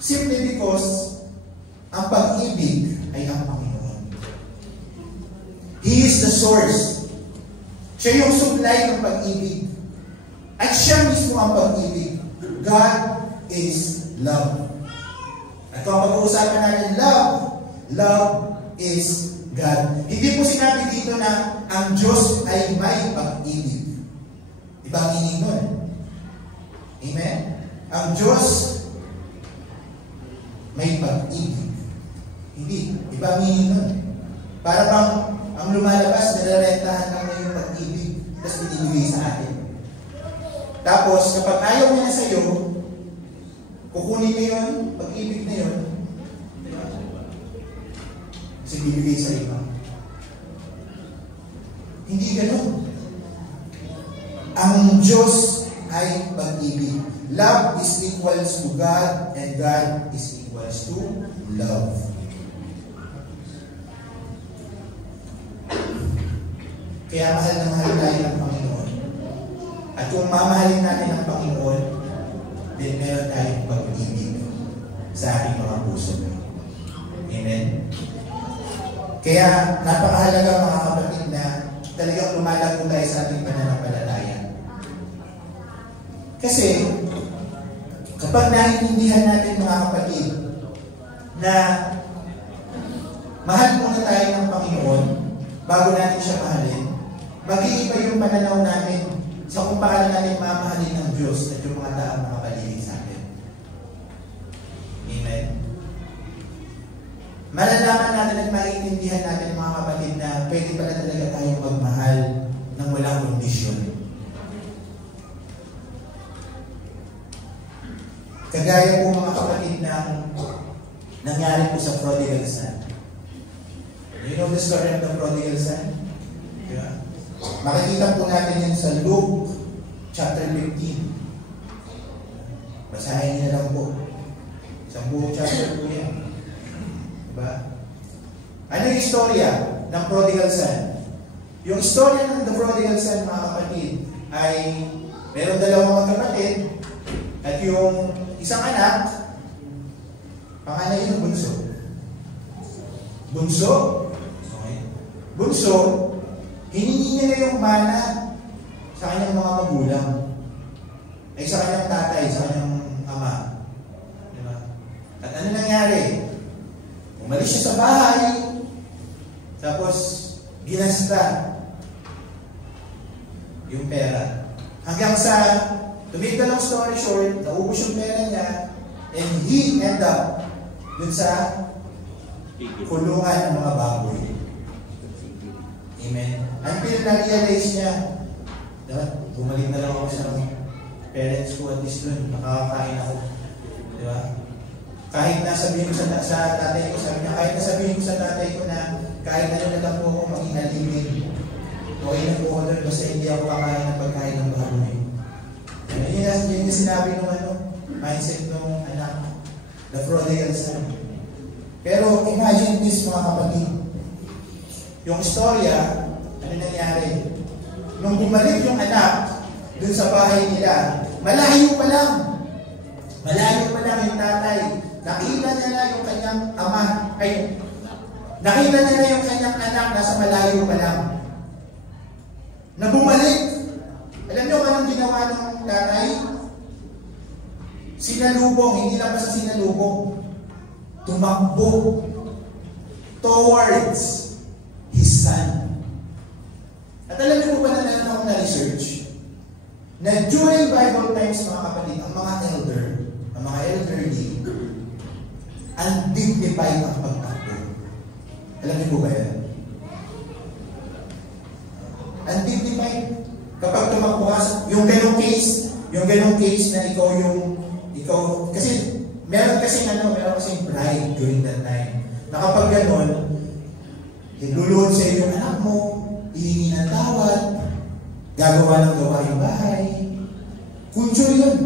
simply because ang pag-ibig ay ang Panginoon. He is the source. Siya yung supply ng pag-ibig. At siya mismo ang pag-ibig. God is love. At kung pag-uusapan natin love is God. Hindi po sinabi dito na ang Diyos ay may pag-ibig. Ibang meaning nun. Amen? Ang Diyos may pag-ibig. Hindi. Ibang meaning nun. Para bang ang lumalabas, nalarentahan lang na yung pag-ibig tapos pinibigay sa atin. Tapos, kapag ayaw niya sa iyo, kukunin niya yun, pag-ibig na yun, kasi bibigay sa iba. Hindi ganun. Ang Diyos ay pag-ibig. Love is equals to God and God is equals to love. Kaya mahal na mahal tayo ng Panginoon. At kung mamahalin natin ang Panginoon, then meron tayong pag-ibig sa ating mga puso. Amen? Kaya napakahalaga mga kapatid na talagang lumalago tayo sa ating pananampalataya. Kasi kapag naiintindihan natin mga kapatid na mahal muna tayo ng Panginoon bago natin siya mahalin, mag-iiba yung pananaw natin sa kung paano natin mamahalin ng Diyos at yung mga taong nakapaligid sa atin. Amen? Malalaman natin at maiintindihan natin mga kapatid na pwede pala talaga tayong magmahal ng walang kondisyon. Kagaya po mga kapatid na nangyari po sa prodigal son. You know the story of the prodigal son? Yeah. Makikita po natin yan sa Luke chapter 15. Basahin niyo lang po. Isang buong chapter po yan. Diba? Ano yung istorya ng prodigal son? Yung istorya ng the prodigal son, mga kapatid, ay meron dalawang magkapatid at yung isang anak, pangalan yun bunso. Bunso? Okay. Bunso, hiningi niya na yung mana sa kanyang mga magulang. Ay sa kanyang tatay, sa kanyang ama. Diba? At ano nangyari? Umalis siya sa bahay, tapos ginasta yung pera. Hanggang sa, to make the long story short, naubos yung pera niya, and he end up dun sa kulungan ng mga baboy. Amen. Until na-realize niya, bumalik na lang ako sa parents ko at least dun, makakakain ako. Diba? Kahit nasabihin ko sa tatay ko, sabi niya, kahit nasabihin ko sa tatay ko na kahit ano na lang po ako maging alimin. Okay na po ako doon, basta hindi ako kakain ng pagkain ng baboy. Yun yung sinabi ng mindset ng anak, the prodigal son. Pero imagine this, mga kapatid. Yung istorya, ano nangyari? Nung bumalik yung anak dun sa bahay nila, malayo pa lang yung tatay. Nakita niya na yung kanyang ama, nakita niya na yung kanyang anak nasa malayo pa lang. Na bumalik. Alam niyo kung anong ginawa ng tatay? Sinalubong, hindi lang basta sinalubong. Tumakbo towards his son. At alam niyo po ba na meron akong na-research? Na during Bible times, mga kapatid, ang mga elderly, undignified ang pagtakbo. Alam niyo po ba yan? Undignified. Kapag tumakbo ka, yung ganong case na ikaw, kasi meron kasing pride during that time. Na kapag ganon, luluhod sa iyo yung anak mo, hihingi ng tawad, gagawa ng gawaing bahay. Kulture yun.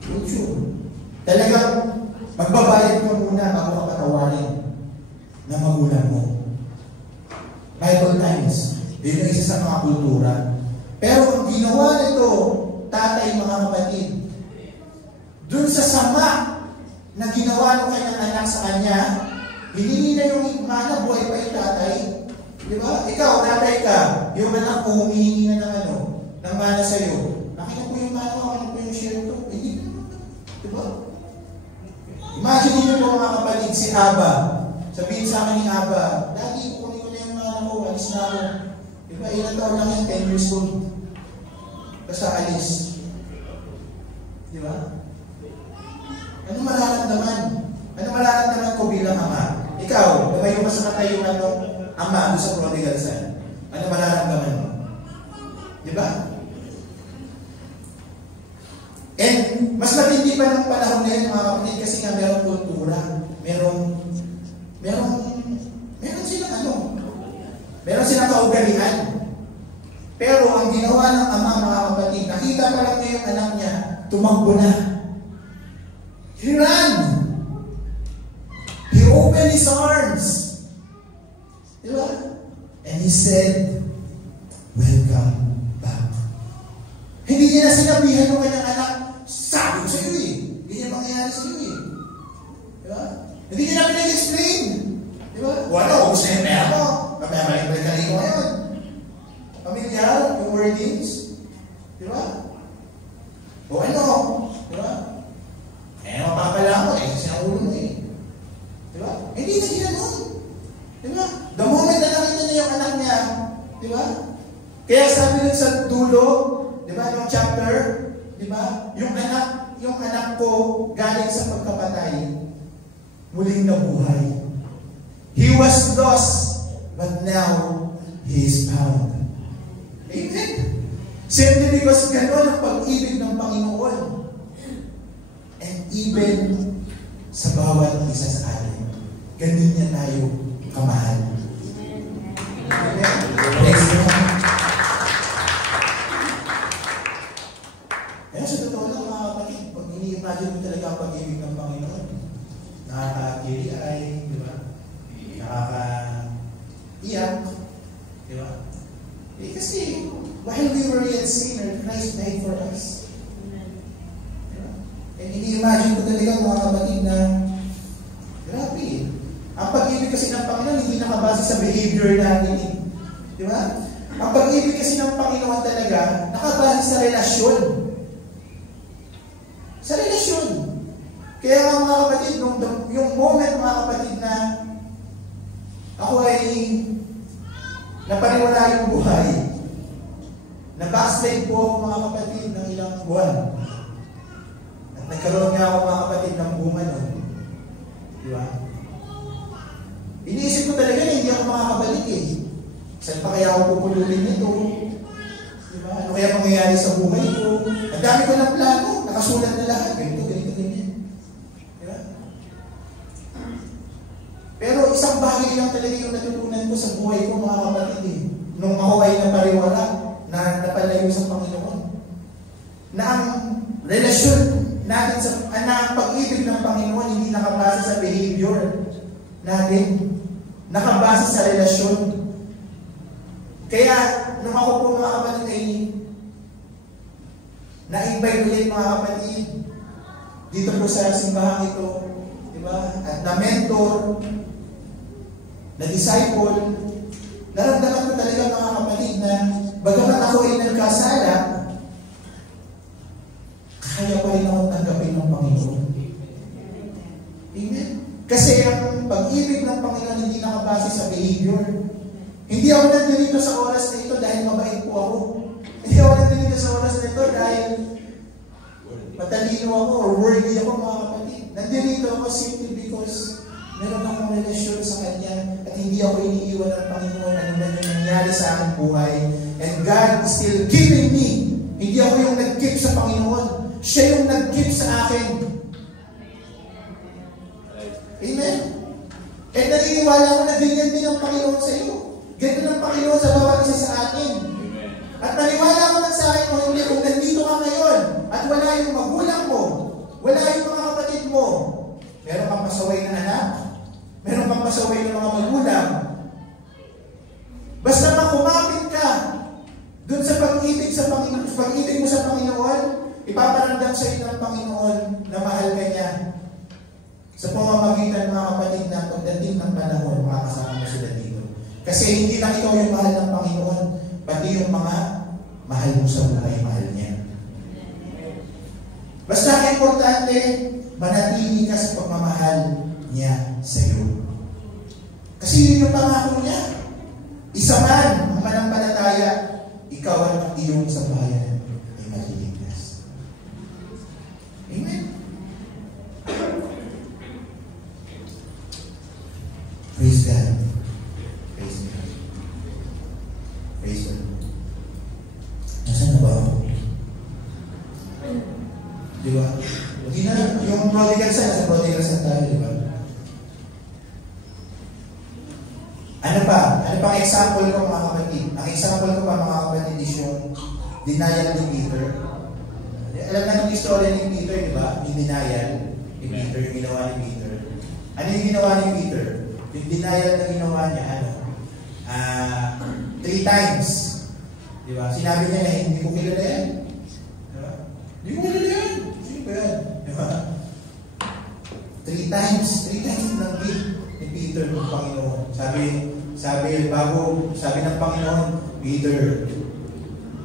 Kulture. Talagang magbabayad ka muna bago ka patawarin ng magulang mo. Bible times. Yun yung isa sa mga kultura. Pero ang ginawa nito, tatay, mga kapatid, dun sa sama na ginawa ng kanyang anak sa kanya, hiningi na yung mana, buhay pa yung tatay. Di ba? Ikaw, tatay ka, yung anak mo humihingi na ng mana sa'yo. Nakita ko yung mana, nakita ko yung share to. Hindi naman. Di ba? Imagine niyo po, mga kapatid, si Aba. Sabihin sa akin ni Aba, Daddy, kukunin ko na yung mana ko, alis na ako. Di ba? Ilan taon lang yan, 10 years old. Basta alis. Di ba? Ano mararamdaman? Ano mararamdaman ko bilang ama? Ikaw, lumayo ka sa katayuan ng ama doon sa prodigal son. Ano mararamdaman mo? Di ba? And mas matindi pa ng panahon na yun, mga kapatid, kasi nga merong kultura, meron silang kaugalian. Pero ang ginawa ng ama, mga kapatid, nakita pa lang niya yung anak niya, tumakbo na. He ran. He opened his arms. Diba? And he said, welcome back. Hindi niya na sinabihan ng kanyang anak, sabi ko sa iyo eh. Hindi niya mangyayari sa iyo eh. Diba? Hindi niya na pinag-explain. Diba? Wala, ubus na yung pera mo. Mamaya-balik ka ko ngayon. Pamilyar, yung wordings. Diba? O ano? Diba? Mapapala mo eh, kasi ang ulo mo eh. Diba? Hindi na ginanon. Diba? The moment na nakita niya yung anak niya, diba? Kaya sabi nun sa dulo, diba, yung chapter, diba? Yung anak ko galing sa pagkapatay, muling nabuhay. He was lost, but now he is found. Amen? Simply because gano'n ang pag-ibig ng Panginoon. And even sa bawat isa sa atin, ganun niya tayo kamahal. Amen? Praise God. imagine mo talaga ang pag-ibig ng Panginoon. Nakaka-teary eye, di ba? Nakaka-iyak, di ba? Eh, kasi, while we were yet sinners, Christ died for us. Diba? And ini-imagine ko talaga mga kapatid na, grabe. Ang pag-ibig kasi ng Panginoon hindi nakabase sa behavior natin. Di ba? Ang pag-ibig kasi ng Panginoon talaga nakabase sa relasyon. Sa relasyon. Kaya nga mga kapatid, yung moment mga kapatid na ako ay napaniwala yung buhay, na-backslide po ako mga kapatid ng ilang buwan. At nagkaroon nga ako mga kapatid ng bunga nun. Di ba? Iniisip ko talaga na hindi ako makakabalik eh. Saan pa kaya ako pupulutin nito? Di ba? Ano kaya mangyayari sa buhay ko? Ang dami ko ng plano, nakasulat na lahat. Ganito, ganyan. Di ba? Pero isang bagay lang talaga yung natutunan ko sa buhay ko mga kapatid eh. Nung ako ay napariwala, na napalayo sa Panginoon. Na ang relasyon natin ang pag-ibig ng Panginoon hindi nakabase sa behavior natin. Nakabase sa relasyon. Kaya, nung ako po mga kapatid ay na-invite ulit mga kapatid dito po sa simbahang ito, di ba? At na-mentor, na-disciple, naramdaman ko talaga mga kapatid na bagamat ako ay nagkasala, kaya pa rin ako tanggapin ng Panginoon. Amen? Kasi ang pag-ibig ng Panginoon hindi nakabase sa behavior. Hindi ako nandito sa oras na ito dahil mabait po ako. Hindi ako nandito sa oras na ito dahil matalino ako or worthy ako mga kapatid. Nandito ako simply because meron akong relasyon sa Kanya at hindi ako iniiwan ng Panginoon ano man yung nangyari sa aking buhay. And God is still keeping me. Hindi ako yung nag-keep sa Panginoon. Siya yung nag-keep sa akin. Amen? And naniniwala ko na ganyan din ang Panginoon sa iyo. Ganyan ang Panginoon sa bawat isa sa atin. At naniwala ko lang sa akin kung hindi, kung nandito ka ngayon at wala yung magulang mo, wala yung mga kapatid mo, meron kang pasaway na anak, meron kang pasaway na mga magulang, basta makumapit ka dun sa pag-ibig sa Panginoon, pag-ibig mo sa Panginoon, ipaparamdam sa iyo ng Panginoon na mahal ka niya. Sa pamamagitan mga kapatid na pagdating ng panahon, makakasama mo sila dito. Kasi hindi lang ikaw yung mahal ng Panginoon, pati yung mga mahal mo sa buhay, mahal niya. Basta importante, manatili ka sa pagmamahal niya sa iyo. Kasi yun yung pangako niya. Isa man ang manampalataya, ikaw at iyong sambahayan ay maliligtas. Amen? Praise God. Praise God. Praise God. Nasaan na ba ako? Di ba? Hindi na, yung prodigal son, nasa prodigal son tayo, di ba? Ano pa? Ano pang example ko mga kapatid? Ang example ko pa mga kapatid is yung denial ni Peter. Alam na yung istorya ni Peter, di ba? Yung denial ni Peter, yung ginawa ni Peter. Ano yung ginawa ni Peter? Yung denial na ginawa niya, 3 times. Di ba? Sinabi niya na, hindi ko kilala yan. Di ba? Hindi ko kilala yan. Sino ba yan? Di ba? 3 times ng ni Peter ng Panginoon. Sabi ng Panginoon, Peter,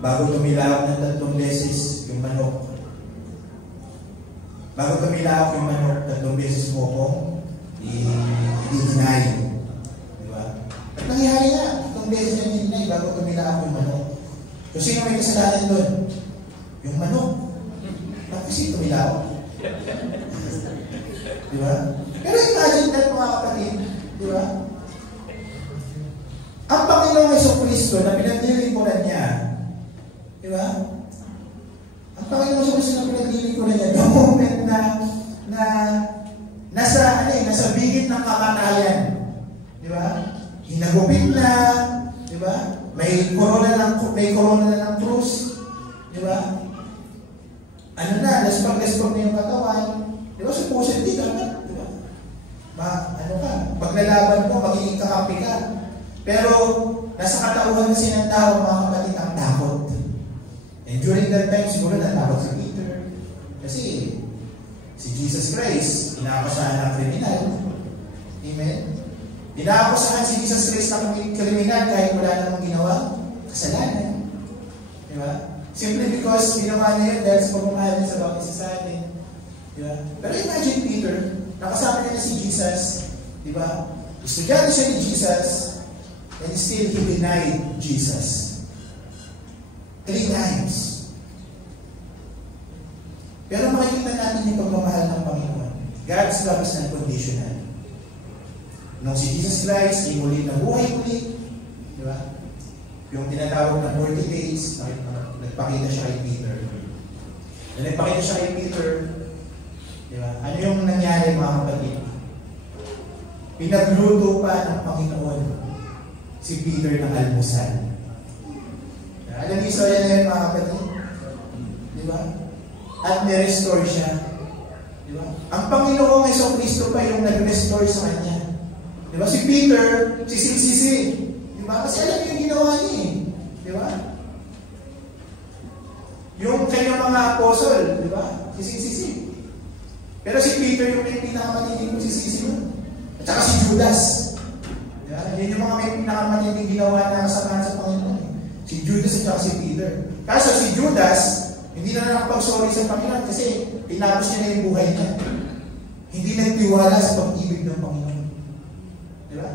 bago tumilawak ng 3 beses yung manok. Bago tumilawak yung manok, 3 beses mo kong i-deny. Diba? At nangyari na, 3 beses yung i-deny bago tumilawak yung manok. So, sino may kasalanan doon? Yung manok. Bakit kasi tumilawak? Diba? Pero imagine that mga kapatid, diba? Ang Panginoong Jesucristo na pinagdilingkuran niya, diba? Ang Panginoong Jesucristo na pinagdilingkuran niya, the moment na nasa bigit ng kamatayan, diba? Hinagupit na, diba? May corona na ng krus, diba? Ano na, laspag na yung katawan, Pero, nasa katauhan kasi ng tao, mga kapatid, ang takot. And during that time, siguro natakot si Peter. Kasi, si Jesus Christ, inaakusahan ng kriminal. Amen? Inaakusahan si Jesus Christ ng kriminal kahit wala namang ginawang kasalanan. Diba? Simply because ginawa niya yun dahil sa pagmamahal niya sa bawat isa sa atin. Diba? Pero imagine Peter, nakasama niya na si Jesus. Diba? Estudyante siya ni Jesus, and still he denied Jesus. 3 times. Pero makikita natin yung pagmamahal ng Panginoon. God's love is unconditional. Nung si Jesus Christ ay muli na buhay muli, di ba? Yung tinatawag na 40 days, nagpakita siya kay Peter. Nung nagpakita siya kay Peter, di ba? Ano yung nangyari mga kapatid? Pinagluto pa ng Panginoon si Peter ng almusal. Alam niyo istorya na yun mga kapatid? Di ba? At nirestore siya. Di ba? Ang Panginoong Jesucristo pa yung nag-restore sa kanya. Di ba? Si Peter, sisi. Di ba? Kasi alam niyo yung ginawa niya eh. Di ba? Yung kanyang mga apostol, di ba? Sisi. Pero si Peter yung may pinakamatinding sisi nun. At saka si Judas. Di ba? Yan yung mga may pinakamatinding ginawa na kasamahan sa Panginoon. Si Judas at saka si Peter. Kaso si Judas, hindi na nakapag-sorry sa Panginoon kasi tinapos niya na yung buhay niya. Hindi nagtiwala sa pag-ibig ng Panginoon. Di ba?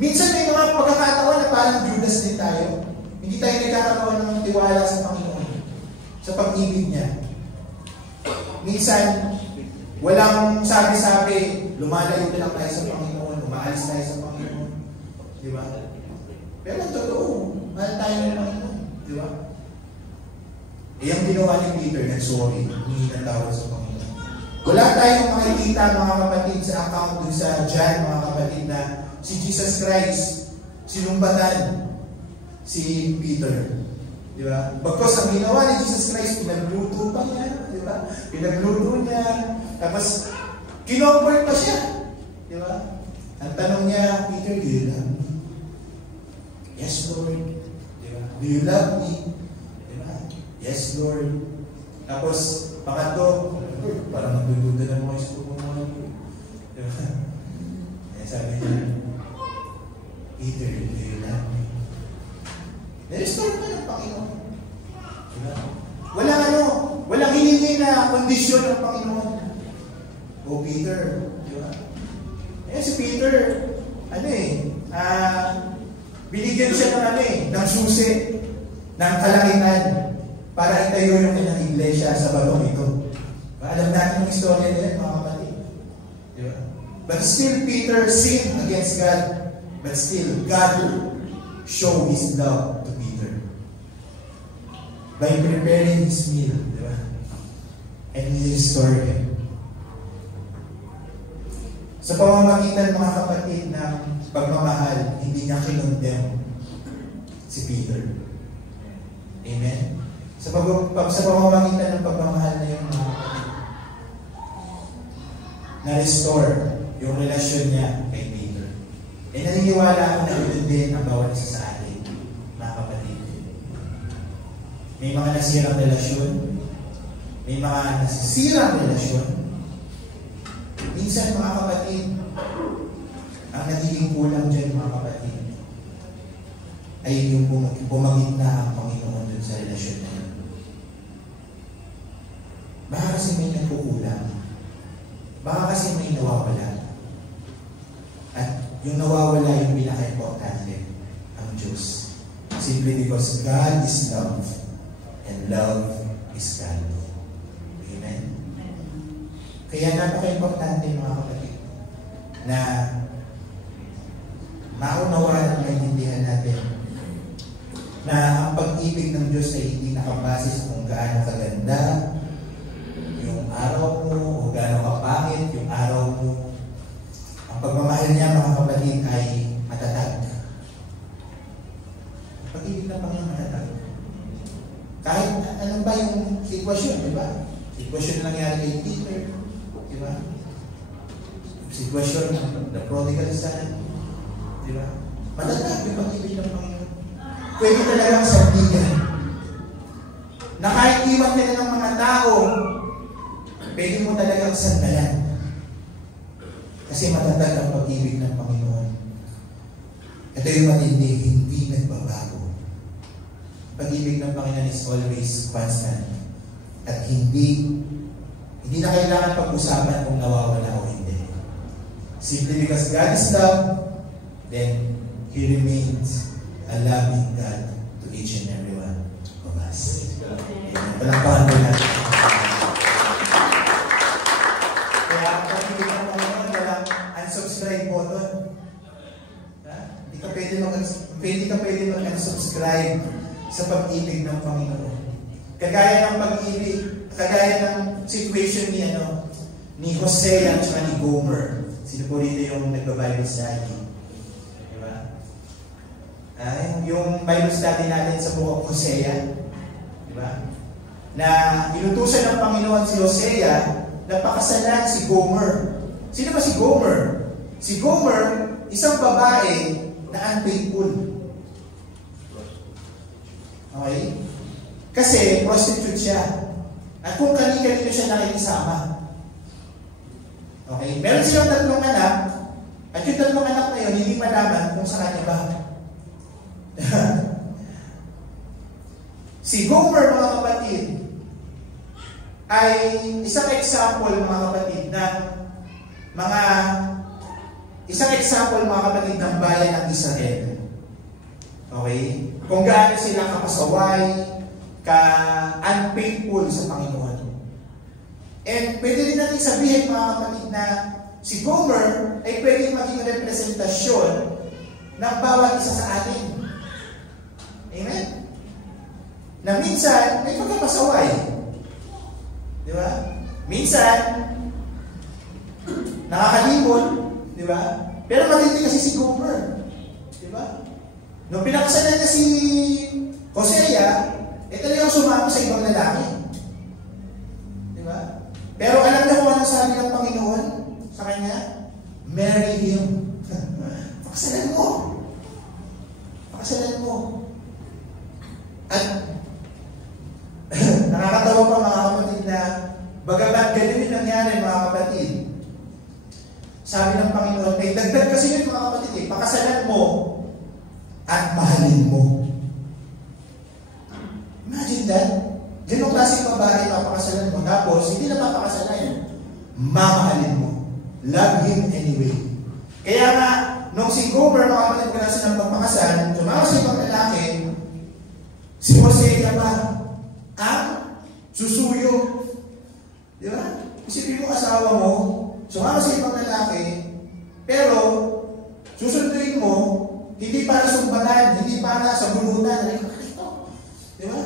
Minsan may mga pagkakataon na parang Judas din tayo. Hindi tayo nagkakaroon ng tiwala sa Panginoon. Sa pag-ibig niya. Minsan, walang sabi-sabi, lumalayo na lang tayo sa Panginoon, umaalis tayo sa Panginoon. Di ba? Pero ang totoo, mahal tayo ng Panginoon. Di ba? Eh, ang ginawa ni Peter, nag-sorry, hindi na tawag sa Panginoon. Wala tayong makikita, mga kapatid, sa account dun sa John, mga kapatid, na si Jesus Christ, sinumbatan si Peter. Di ba? Bagkos ang ginawa ni Jesus Christ, pinagluto pa niya. Di ba? Pinagluto niya. Tapos, kinomfort pa siya. Di ba? Ang tanong niya, Peter, do you love me? Yes, Lord. Diba? Do you love me? Diba? Yes, Lord. Tapos, pangatlo, parang nagdududa na mo sa pagmamahal ko. Diba? Kaya sabi niya, Peter, do you love me? Na-restore pa ng Panginoon. Diba? Walang hiningi na kondisyon ng Panginoon. O Peter, diba? Eh, si Peter, binigyan siya ng susi, ng kalangitan, para itayo yung kanyang iglesia sa batong ito. Alam natin yung istorya niya, mga kapatid. Diba? But still, Peter sinned against God. But still, God showed His love to Peter. By preparing His meal. Diba? And He restored him. Sa pamamagitan, mga kapatid, ng pagmamahal, hindi niya kinondem si Peter. Amen? Sa pamamagitan ng pagmamahal na yun, mga kapatid, na-restore yung relasyon niya kay Peter. E naniniwala ako na yun din ang bawat isa sa atin, mga kapatid. May mga nasirang relasyon, may mga nasisirang relasyon. Minsan, mga kapatid, ang nagiging kulang dyan, mga kapatid, ay yung pumagitna ang Panginoon dun sa relasyon na yun. Baka kasi may nagkukulang. Baka kasi may nawawala. At yung nawawala yung pinaka-importante, ang Diyos. Simply because God is love and love is God. Amen? Kaya napaka-importante, mga kapatid, na maunawaan at maintindihan natin na ang pag-ibig ng Diyos ay hindi nakabase sa kung gaano kaganda yung araw mo o gaano kapangit yung araw mo. Ang pagmamahal niya, mga kapatid, ay matatag. Pag-ibig ng Panginoon matatag. Kahit anong ba yung sitwasyon, di ba? Sitwasyon na nangyari kay Peter, di ba? Sitwasyon ng the prodigal son, di ba? Matatag yung pag-ibig ng Panginoon. Pwede talagang sandigan. Na kahit iwan ka na ng mga tao, pwede mo talagang sandalan. Kasi matatag ang pag-ibig ng Panginoon. Ito yung matindi, hindi nagbabago. Pag-ibig ng Panginoon is always constant. At hindi na kailangan pag-usapan kung nawawala o hindi. Simply because God is love, then He remains a loving God to each and every one of us. Palakpakan ko natin. Kaya pag-ibig ng Panginoon, walang unsubscribe button. Hindi ka pwede mag-unsubscribe sa pag-ibig ng Panginoon. Kagaya ng pag-ibig, kagaya ng situation ni Hosea at ni Gomer. Sino po rito yung nagba-Bible study? Diba? Yung Bible study natin sa buong Hosea, diba? Na inutusan ng Panginoon si Hosea na pakasalan si Gomer. Sino ba si Gomer? Si Gomer, isang babae na unfaithful. Okay? Kasi prostitute siya. At kung kani-kanino siya nakikisama. Okay? Meron silang 3 anak, at yung 3 anak na yun, hindi malaman kung sa kanya ba. Si Gomer, mga kapatid, ay isang example, mga kapatid, ng ng bayan ng Israel. Okay? Kung gaano sila kapasaway, ka-unfaithful sa Panginoon. And pwede rin natin sabihin, mga kapatid, na si Gomer ay pwedeng maging representasyon ng bawat isa sa atin. Amen? Na minsan, may pagkapasaway. Di ba? Minsan, nakakalimot. Di ba? Pero matindi kasi si Gomer. Di ba? Nung pinakasalan niya si Hosea, talagang sumama sa ibang lalaki. Di ba? Pero alam niyo kung anong sabi ng Panginoon sa kanya? Marry him. Pakasalan mo. Pakasalan mo. At nakakatawa pa, mga kapatid, na bagamat ganun yung nangyari, mga kapatid, sabi ng Panginoon, may dagdag kasi yun, mga kapatid, pakasalan mo at mahalin mo. Imagine that. Ganong klaseng babae papakasalan mo. Tapos, hindi na papakasalan. Mamahalin mo. Love him anyway. Kaya nga, nung si Gomer, makapatid ko na siya ng pagpakasal, sumama sa ibang lalaki, si Hosea pa ang susuyo. Di ba? Isipin mo asawa mo, sumama sa ibang lalaki, pero susunduin mo, hindi para sumbalan, hindi para sa bulutan. Di ba?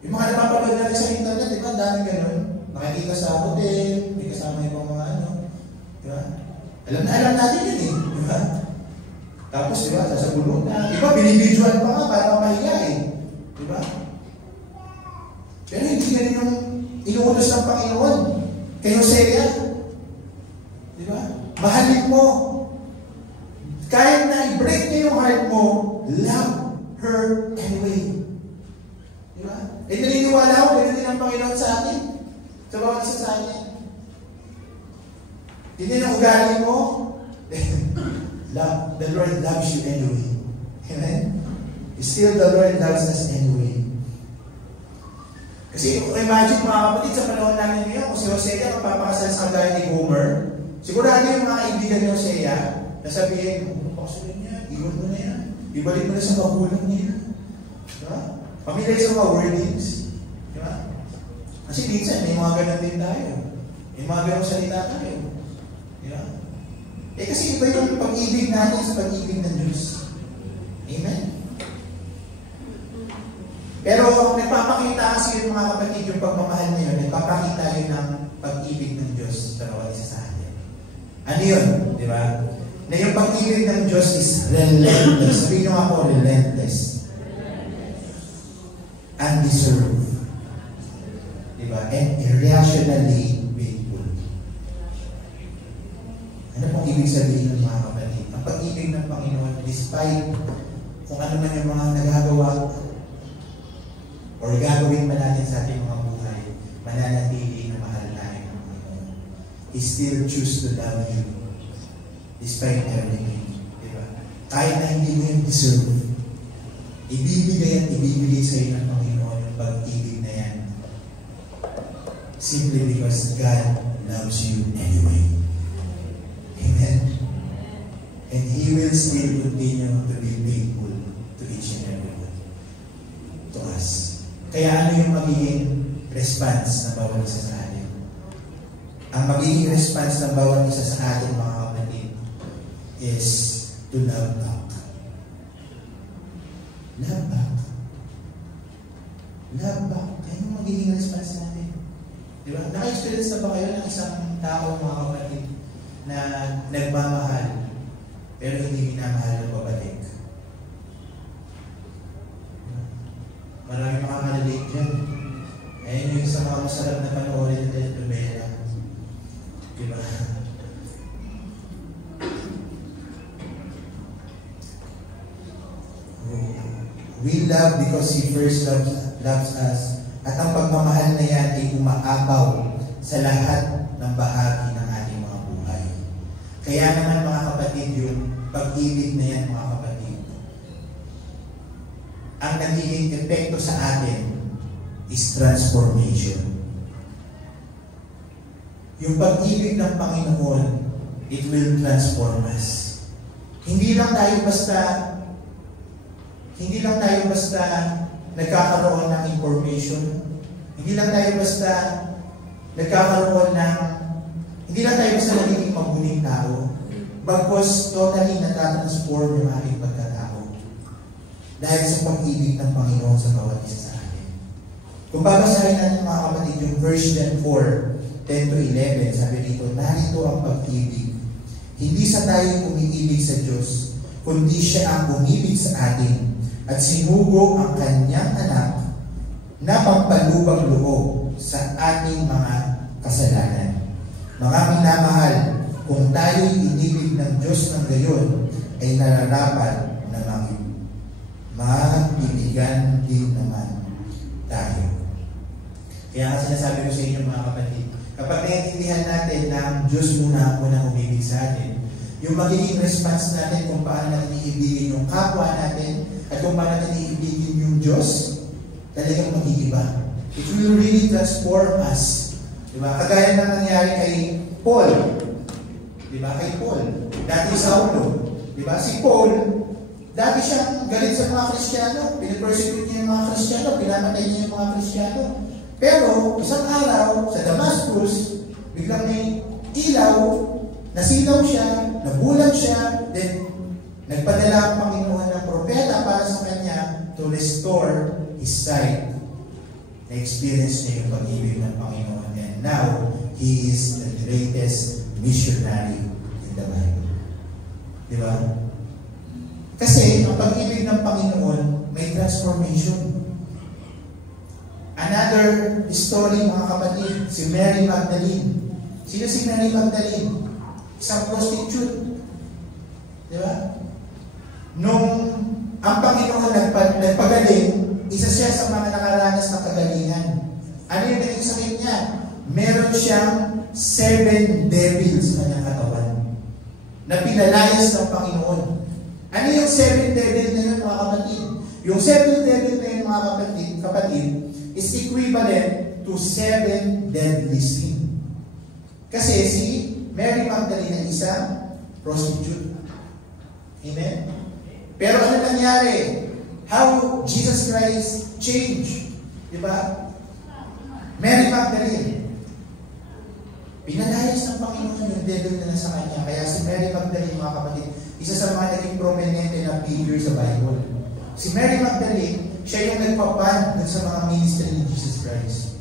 Yung mga napapanood natin sa internet, di ba? Dami ganun. Nakikita sa hotel, may kasama yung mga di ba? Alam natin yun eh. Di ba? Tapos, di ba? Sasabulutan. Di ba? Binibidyoan pa nga para mahiya eh. Di ba? Pero hindi ganun yung inuutos ng Panginoon kay Hosea. Di ba? Mahalin mo. Kahit na i-break niya yung heart mo, love her anyway. Diba? Eh, naniniwala ako, ganun din ang Panginoon sa atin. Sa bawat isa sa atin. Hindi na ugali mo, the Lord loves you anyway. Amen? Still, the Lord loves us anyway. Kasi imagine, mga kapatid, sa panahon namin ngayon, kung si Hosea magpapakasal sa kagaya ni Gomer, sigurado yung mga kaibigan ni Hosea, nasabihin, pakasalan niya, iwan mo na yan. Ibalik mo na sa magulang niya. Diba? Pamilya sa mga wordings. Diba? Kasi minsan, may mga ganun din tayo. May mga ganun salita tayo. Diba? Eh kasi iba yung pag-ibig natin sa pag-ibig ng Diyos. Amen? Pero nagpapakita kasi yung mga kapatid, yung pagmamahal na yun, nagpapakita yun ng pag-ibig ng Diyos sa bawat isa sa atin. Ano yun? Diba? Na yung pag-ibig ng Diyos is relentless. Sabihin nyo ako, relentless. Undeserved. Diba? And irrationally faithful. Ano pong ibig sabihin ng mga kapatid? Ang pag-ibig ng Panginoon, despite kung ano man yung mga nagagawa or gagawin man natin sa ating mga buhay, mananatili na mahal tayo ng Panginoon. He still choose to love you despite everything. Diba? Kahit na hindi mo yung deserve, ibibigay at ibibigay sa iyo ng Panginoon yung pag-ibig na yan. Simply because God loves you anyway. Amen? And He will still continue to be faithful to each and every one. To us. Kaya ano yung magiging response ng bawat isa sa atin? Ang magiging response ng bawat isa sa atin, mga kapatid, is to love back. Love back. Love back. Kaya yung magiging response natin. Diba? Naka-experience na ba kayo ng isang tao, mga kapatid, na nagmamahal pero hindi minamahal ng babalik? Maraming makakalalik dyan. Ayun yung isang mga masarap na panoorin ng telenovela. Diba? We love because He first loves us. At ang pagmamahal na yan ay umaapaw sa lahat ng bahagi ng ating mga buhay. Kaya naman mga kapatid, yung pag-ibig na yan mga kapatid, ang nagiging epekto sa atin is transformation. Yung pag-ibig ng Panginoon, it will transform us. Hindi lang tayo basta nagkakaroon ng information. Hindi lang tayo basta nagiging mabuting tao. Bagkus totally natatransform yung ating pagkatao. Dahil sa pag-ibig ng Panginoon sa bawat isa sa atin. Kung babasahin natin mga kapatid yung verse 4:10-11, sabi dito, narito ang pag-ibig. Hindi sa tayo umiibig sa Diyos, kundi siya ang umibig sa atin at sinugo ang kanyang anak na pampalubag loob sa ating mga kasalanan. Mga minamahal, kung tayo'y inibig ng Diyos ng gayon, ay nararapat na mabibigyan din naman tayo. Kaya nga sinasabi ko sa inyo mga kapatid, kapag naiintindihan natin na ang Diyos muna umibig sa atin, yung magiging response natin kung paano natin iibigin yung kapwa natin at kung paano natin iibigin yung Diyos, talagang mag-iiba. It will really transform us. Diba? Kagaya na nangyari kay Paul. Diba? Kay Paul. Dati Saulo. Diba? Si Paul, dati siyang galit sa mga Kristiyano. Pinipersecute niya yung mga Kristiyano. Pinamatay niya yung mga Kristiyano. Pero, isang araw, sa Damascus, biglang may ilaw, nasilaw siya, nabulag siya, then nagpadala ang Panginoon ng propeta para sa kanya to restore his sight. Na-experience niya yung pag-ibig ng Panginoon. And now, he is the greatest missionary in the Bible. Diba? Kasi, ang pag-ibig ng Panginoon, may transformation. Another story, mga kapatid, si Mary Magdalene. Sino si Mary Magdalene? Isang prostitute. Diba? Nung ang Panginoon nagpagaling, isa siya sa mga nakaranas ng kagalingan. Ano yung naging sakit niya? Meron siyang 7 devils sa kanyang katawan na pinalayas ng Panginoon. Ano yung 7 devils na yun, mga kapatid? Yung 7 devils na yun, mga kapatid, is equivalent to 7 deadly sin. Kasi si Mary Magdalene ay isang prostitute. Amen? Pero ano nangyari? How Jesus Christ changed? Diba? Mary Magdalene, pinalayas ng Panginoon yung devil na nasa kanya. Kaya si Mary Magdalene, mga kapatid, isa sa mga naging prominente na figure sa Bible. Si Mary Magdalene, siya yung nagpapan sa mga ministry ni Jesus Christ.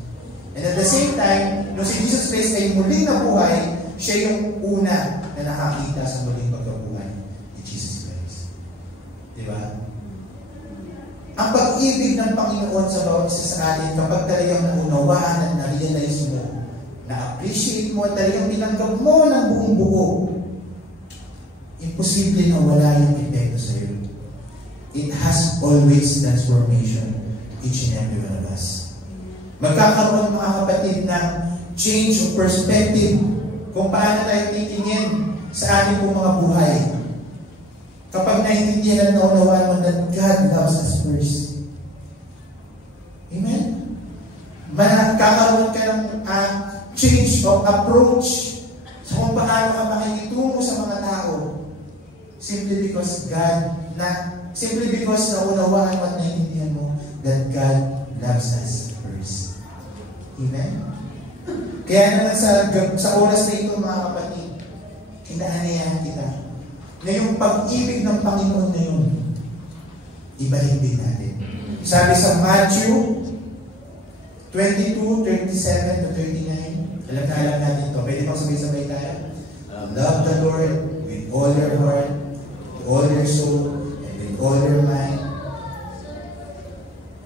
And at the same time, nung si Jesus Christ ay muling nabuhay, siya yung una na nakakita sa muling pagkabuhay ni Jesus Christ. Diba? Ang pag-ibig ng Panginoon sa bawat isa sa atin, kapag talagang naunawaan at na-realize mo, na-appreciate mo at talagang binanggap mo ng buong buo posible na wala yung epekto sa'yo. It has always transformation, each and every one of us. Magkakaroon mga kapatid ng change of perspective kung paano tayo titingin sa ating pong mga buhay. Kapag naiintindihan at naunawaan mo that God loves us first. Amen? Magkakaroon ka ng change of approach sa kung paano ka makikitungo sa mga tao. Simply because naunawaan mo at naiintindihan mo that God loves us first. Amen? Kaya naman sa oras na ito mga kapatid, kinaanayahan kita na yung pag-ibig ng Panginoon na yun, ibalik din natin. Sabi sa Matthew 22:37 to 39, alam natin ito. Pwede bang sabay-sabay tayo? Love the Lord with all your heart, with all your soul, and with all your mind,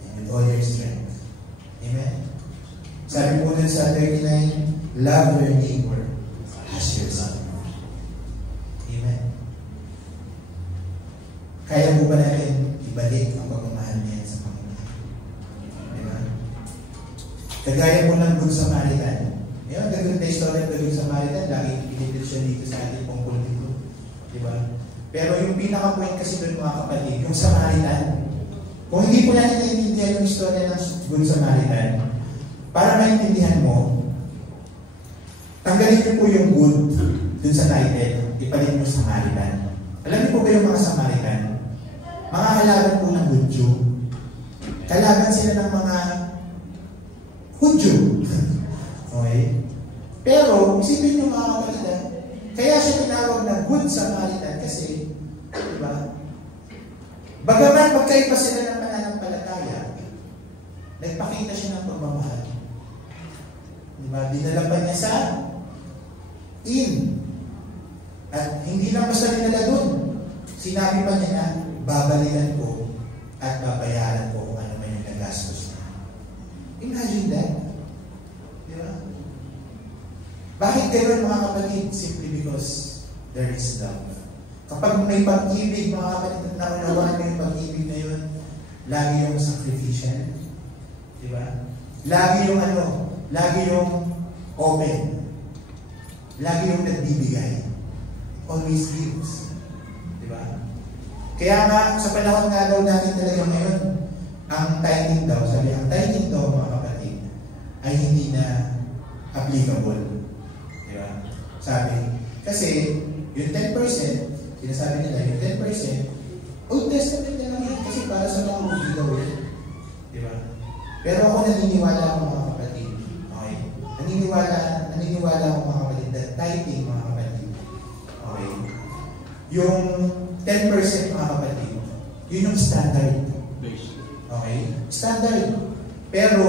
and with all your strength. Amen? Sabi po dun sa 39, love your neighbor as yourself. Amen? Kaya po ba natin ibalik ang pagmamahal niya sa Panginoon? Diba? Kagaya po ng Good Samaritan. Ngayon, gagawin na istorya ng Good Samaritan, lagi pinipil siya dito sa ating pungkol dito. Diba? Pero yung pinaka-point kasi doon mga kapatid, yung Samaritan. Kung hindi po natin naiintindihan yung istorya ng Good Samaritan, para maintindihan mo, tanggalin niyo po yung good dun sa title, ipalit mo Samaritan. Alam niyo po ba yung mga Samaritan? Mga kalaban po ng Hudyo. Kalaban sila ng mga Hudyo. Okay? Pero, isipin niyo mga kapatid, kaya siya tinawag na Good Samaritan kasi, diba? Bagaman magkaiba sila ng pananampalataya, nagpakita siya ng pagmamahal. Diba? Dinala pa niya sa inn. At hindi lang basta dinala dun. Sinabi pa niya na, babalikan ko at babayaran ko kung ano man yung nagastos niya. Imagine that. Diba? Bakit ganoon mga kapatid? Simply because there is love. Kapag may pag-ibig, mga kapatid, naunawaan mo yung pag-ibig na yun, lagi yung sacrificial. Diba? Lagi yung lagi yung open. Lagi yung nagbibigay. Always gives. Diba? Kaya nga, sa panahon nga daw natin talaga ngayon, ang tithing daw, sabi, ang tithing daw mga kapatid, ay hindi na applicable. Diba? Sabi, kasi yung 10%, sinasabi nila, yung 10%, Old Testament na lang yan, kasi para sa mga hindi daw yun. Diba? Pero ako naniniwala ako mga kapatid. Okay? Naniniwala ako mga kapatid that tithing mga kapatid. Okay? Yung 10% mga kapatid, yun yung standard. Okay? Standard. Pero,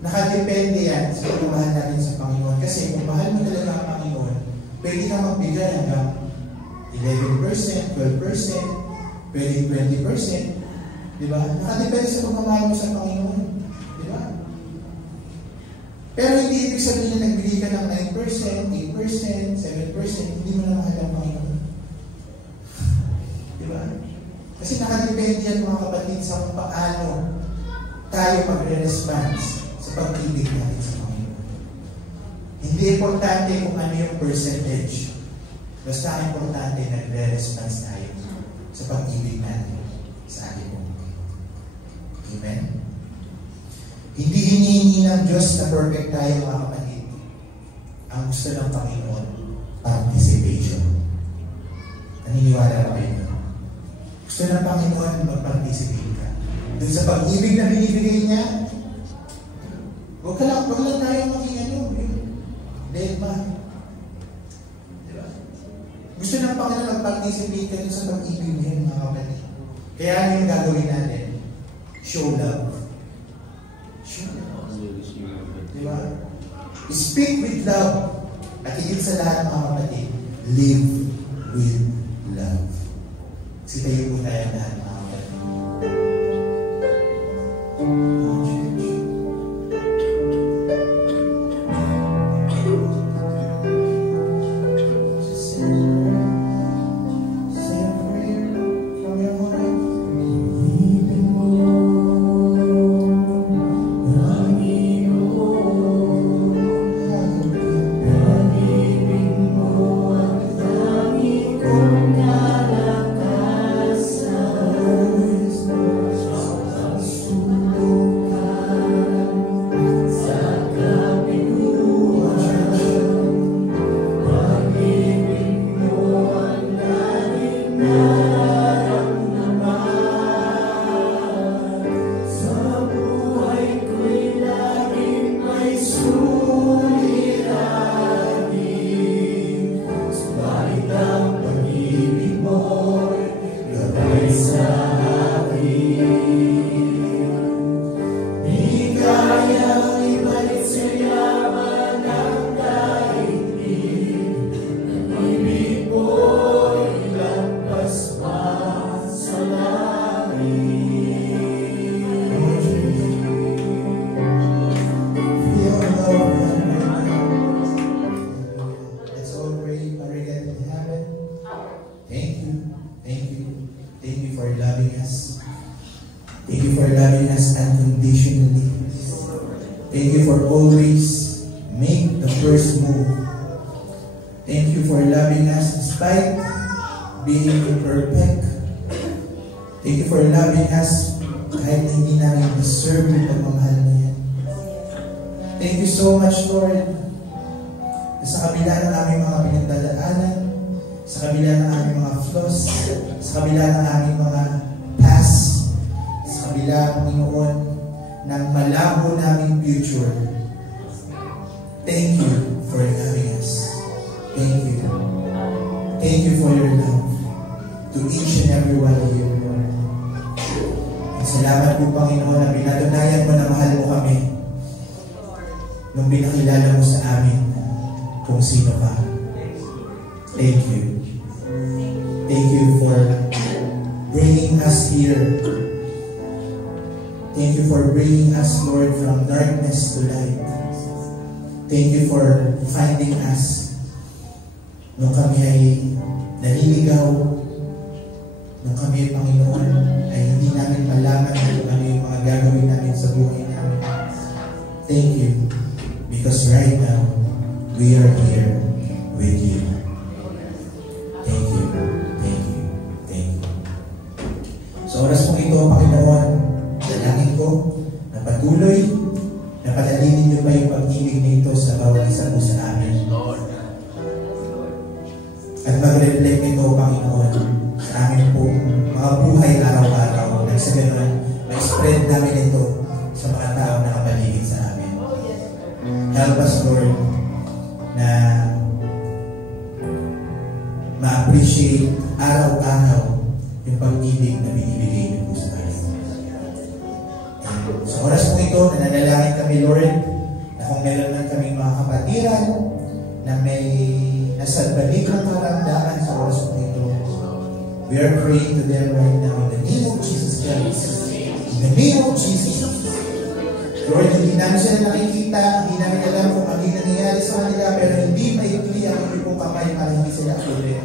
nakadepende yan sa pagmamahal natin sa Panginoon. Kasi kung mahal mo talaga ang Panginoon, pwede ka magbigay hanggang 11%, 12%, pwede 20%. Diba? Nakadepende sa pagmamahal mo sa Panginoon. Diba? Pero hindi ibig sabihin na nagbigay ka ng 9%, 8%, 7%, hindi mo na mahal ang Panginoon. Diba? Kasi nakadepende yan mga kapatid sa kung paano tayo magre-response sa pag-ibig natin sa Panginoon. Hindi importante kung ano yung percentage. Basta importante nagre-response tayo sa pag-ibig natin sa ating Panginoon. Amen? Hindi hinihingi ng Diyos na perfect tayo mga kapatid. Ang gusto ng Panginoon, participation. Naniniwala ba kayo? Gusto ng Panginoon mag-participate ka. Doon sa pag-ibig na binibigay niya, wag lang tayo maging deadma. Diba? Gusto ng Panginoon mag-participate ka doon sa pag-ibig niya mga kapatid. Kaya ano yung gagawin natin? Show love. Show love. Diba? Speak with love. At higit sa lahat mga kapatid, live with love. Kasi tayo po tayo lahat mga kapatid. for always make the first move. Thank you for loving us despite being imperfect. Thank you for loving us kahit na hindi namin deserve yung pagmamahal na yan. Thank you so much, Lord. Sa kabila ng aming mga pinagdadaanan, sa kabila ng aming mga flaws, sa kabila ng aming mga past, sa kabila, Panginoon, ng malabo naming future. Thank you for loving us. Thank you. Thank you for your love to each and every one of you, Lord. At salamat po, Panginoon, na pinatunayan mo na mahal mo kami nung pinakilala mo sa amin kung sino ka. Thank you. Thank you for bringing us here. Thank you for bringing us, Lord, from darkness to light. Thank you for finding us nung kami ay naliligaw, nung kami, Panginoon, ay hindi namin malaman kung ano yung mga gagawin namin sa buhay namin. Thank you, because right now, we are here with you. Thank you, thank you, thank you. Sa oras pong ito, Panginoon, dalangin ko na patuloy na palalinin niyo pa yung pag-ibig nito sa bawat isa po sa amin. At mag-reflect ito, Panginoon, sa amin pong mga buhay araw-araw. Nang sa ganoon, ma-spread namin ito sa mga tao na nakapaligid sa amin. Help us, Lord, na ma-appreciate araw-araw yung pag-ibig na binibigay niyo po sa amin. Sa oras po ito, nananalangin kami, Lord, na kung meron lang kaming mga kapatiran na may nasa balik ng karamdaman sa oras po ito, we are praying to them right now in the name of Jesus Christ. In the name of Jesus. Lord, hindi namin sila nakikita, hindi namin alam kung ano yung nangyayari sa kanila, pero hindi maikli ang ipong kamay para hindi sila ulit.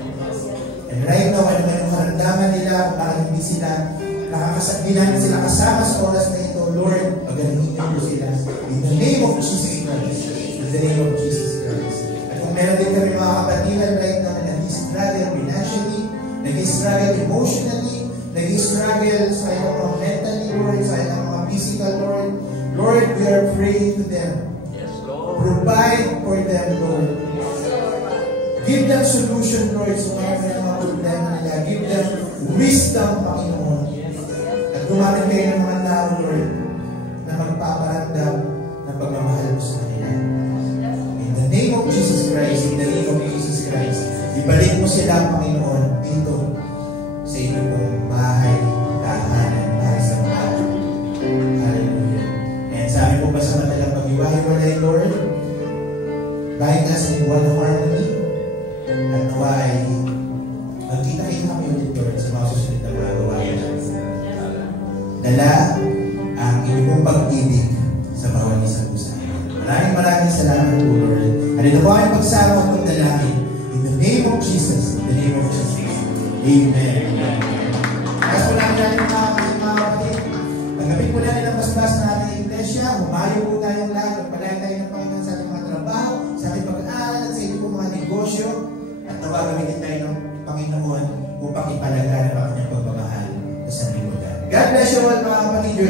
And right now, ano man yung karamdaman nila, para hindi namin sila kasama sa oras na ito, Lord, pagalingin niyo po sila. In the name of Jesus Christ. In the name of Jesus Christ. At kung meron din kami mga kapatiran right now na nag-struggle financially, nag-struggle emotionally, nag-struggle sa mga mentally, Lord, sa mga physical, Lord. Lord, we are praying to them. Yes, Lord. Provide for them, Lord. Give them solution, Lord, sa mga problema nila. Give them wisdom, Panginoon. At gumamit kayo ng mga tao, Lord, na magpaparamdam ng pagmamahal mo sa kanila. In the name of Jesus Christ, in the name of Jesus Christ, ibalik mo sila, Panginoon, dito sa inyong pong bahay, tahanan, para sa mga. Hallelujah. And sabi po ba sa madalang pag-iwahiwalay, Lord, bind us in one harmony, at nawa ay magkita-kita kami ulit, Lord, sa mga susunod na mga gawain. Dala ang inyong pag-ibig sa bawat isa po sa amin. Maraming salamat po, Lord. At ito po ang pagsama at pagdalangin. In the name of Jesus. In the name of Jesus. Amen. Kaya po lang natin mga kapatid. Pagkapit po natin ang basbas na ating iglesia. Humayo po tayong lahat. Magpalayan tayo ng Panginoon sa ating mga trabaho, sa ating pag-aaral, at sa inyong po mga negosyo. At nawagamitin tayo ng Panginoon upang ipalagan ang kanyang pagmamahal sa limutan. God bless you all, mga kapatid. Your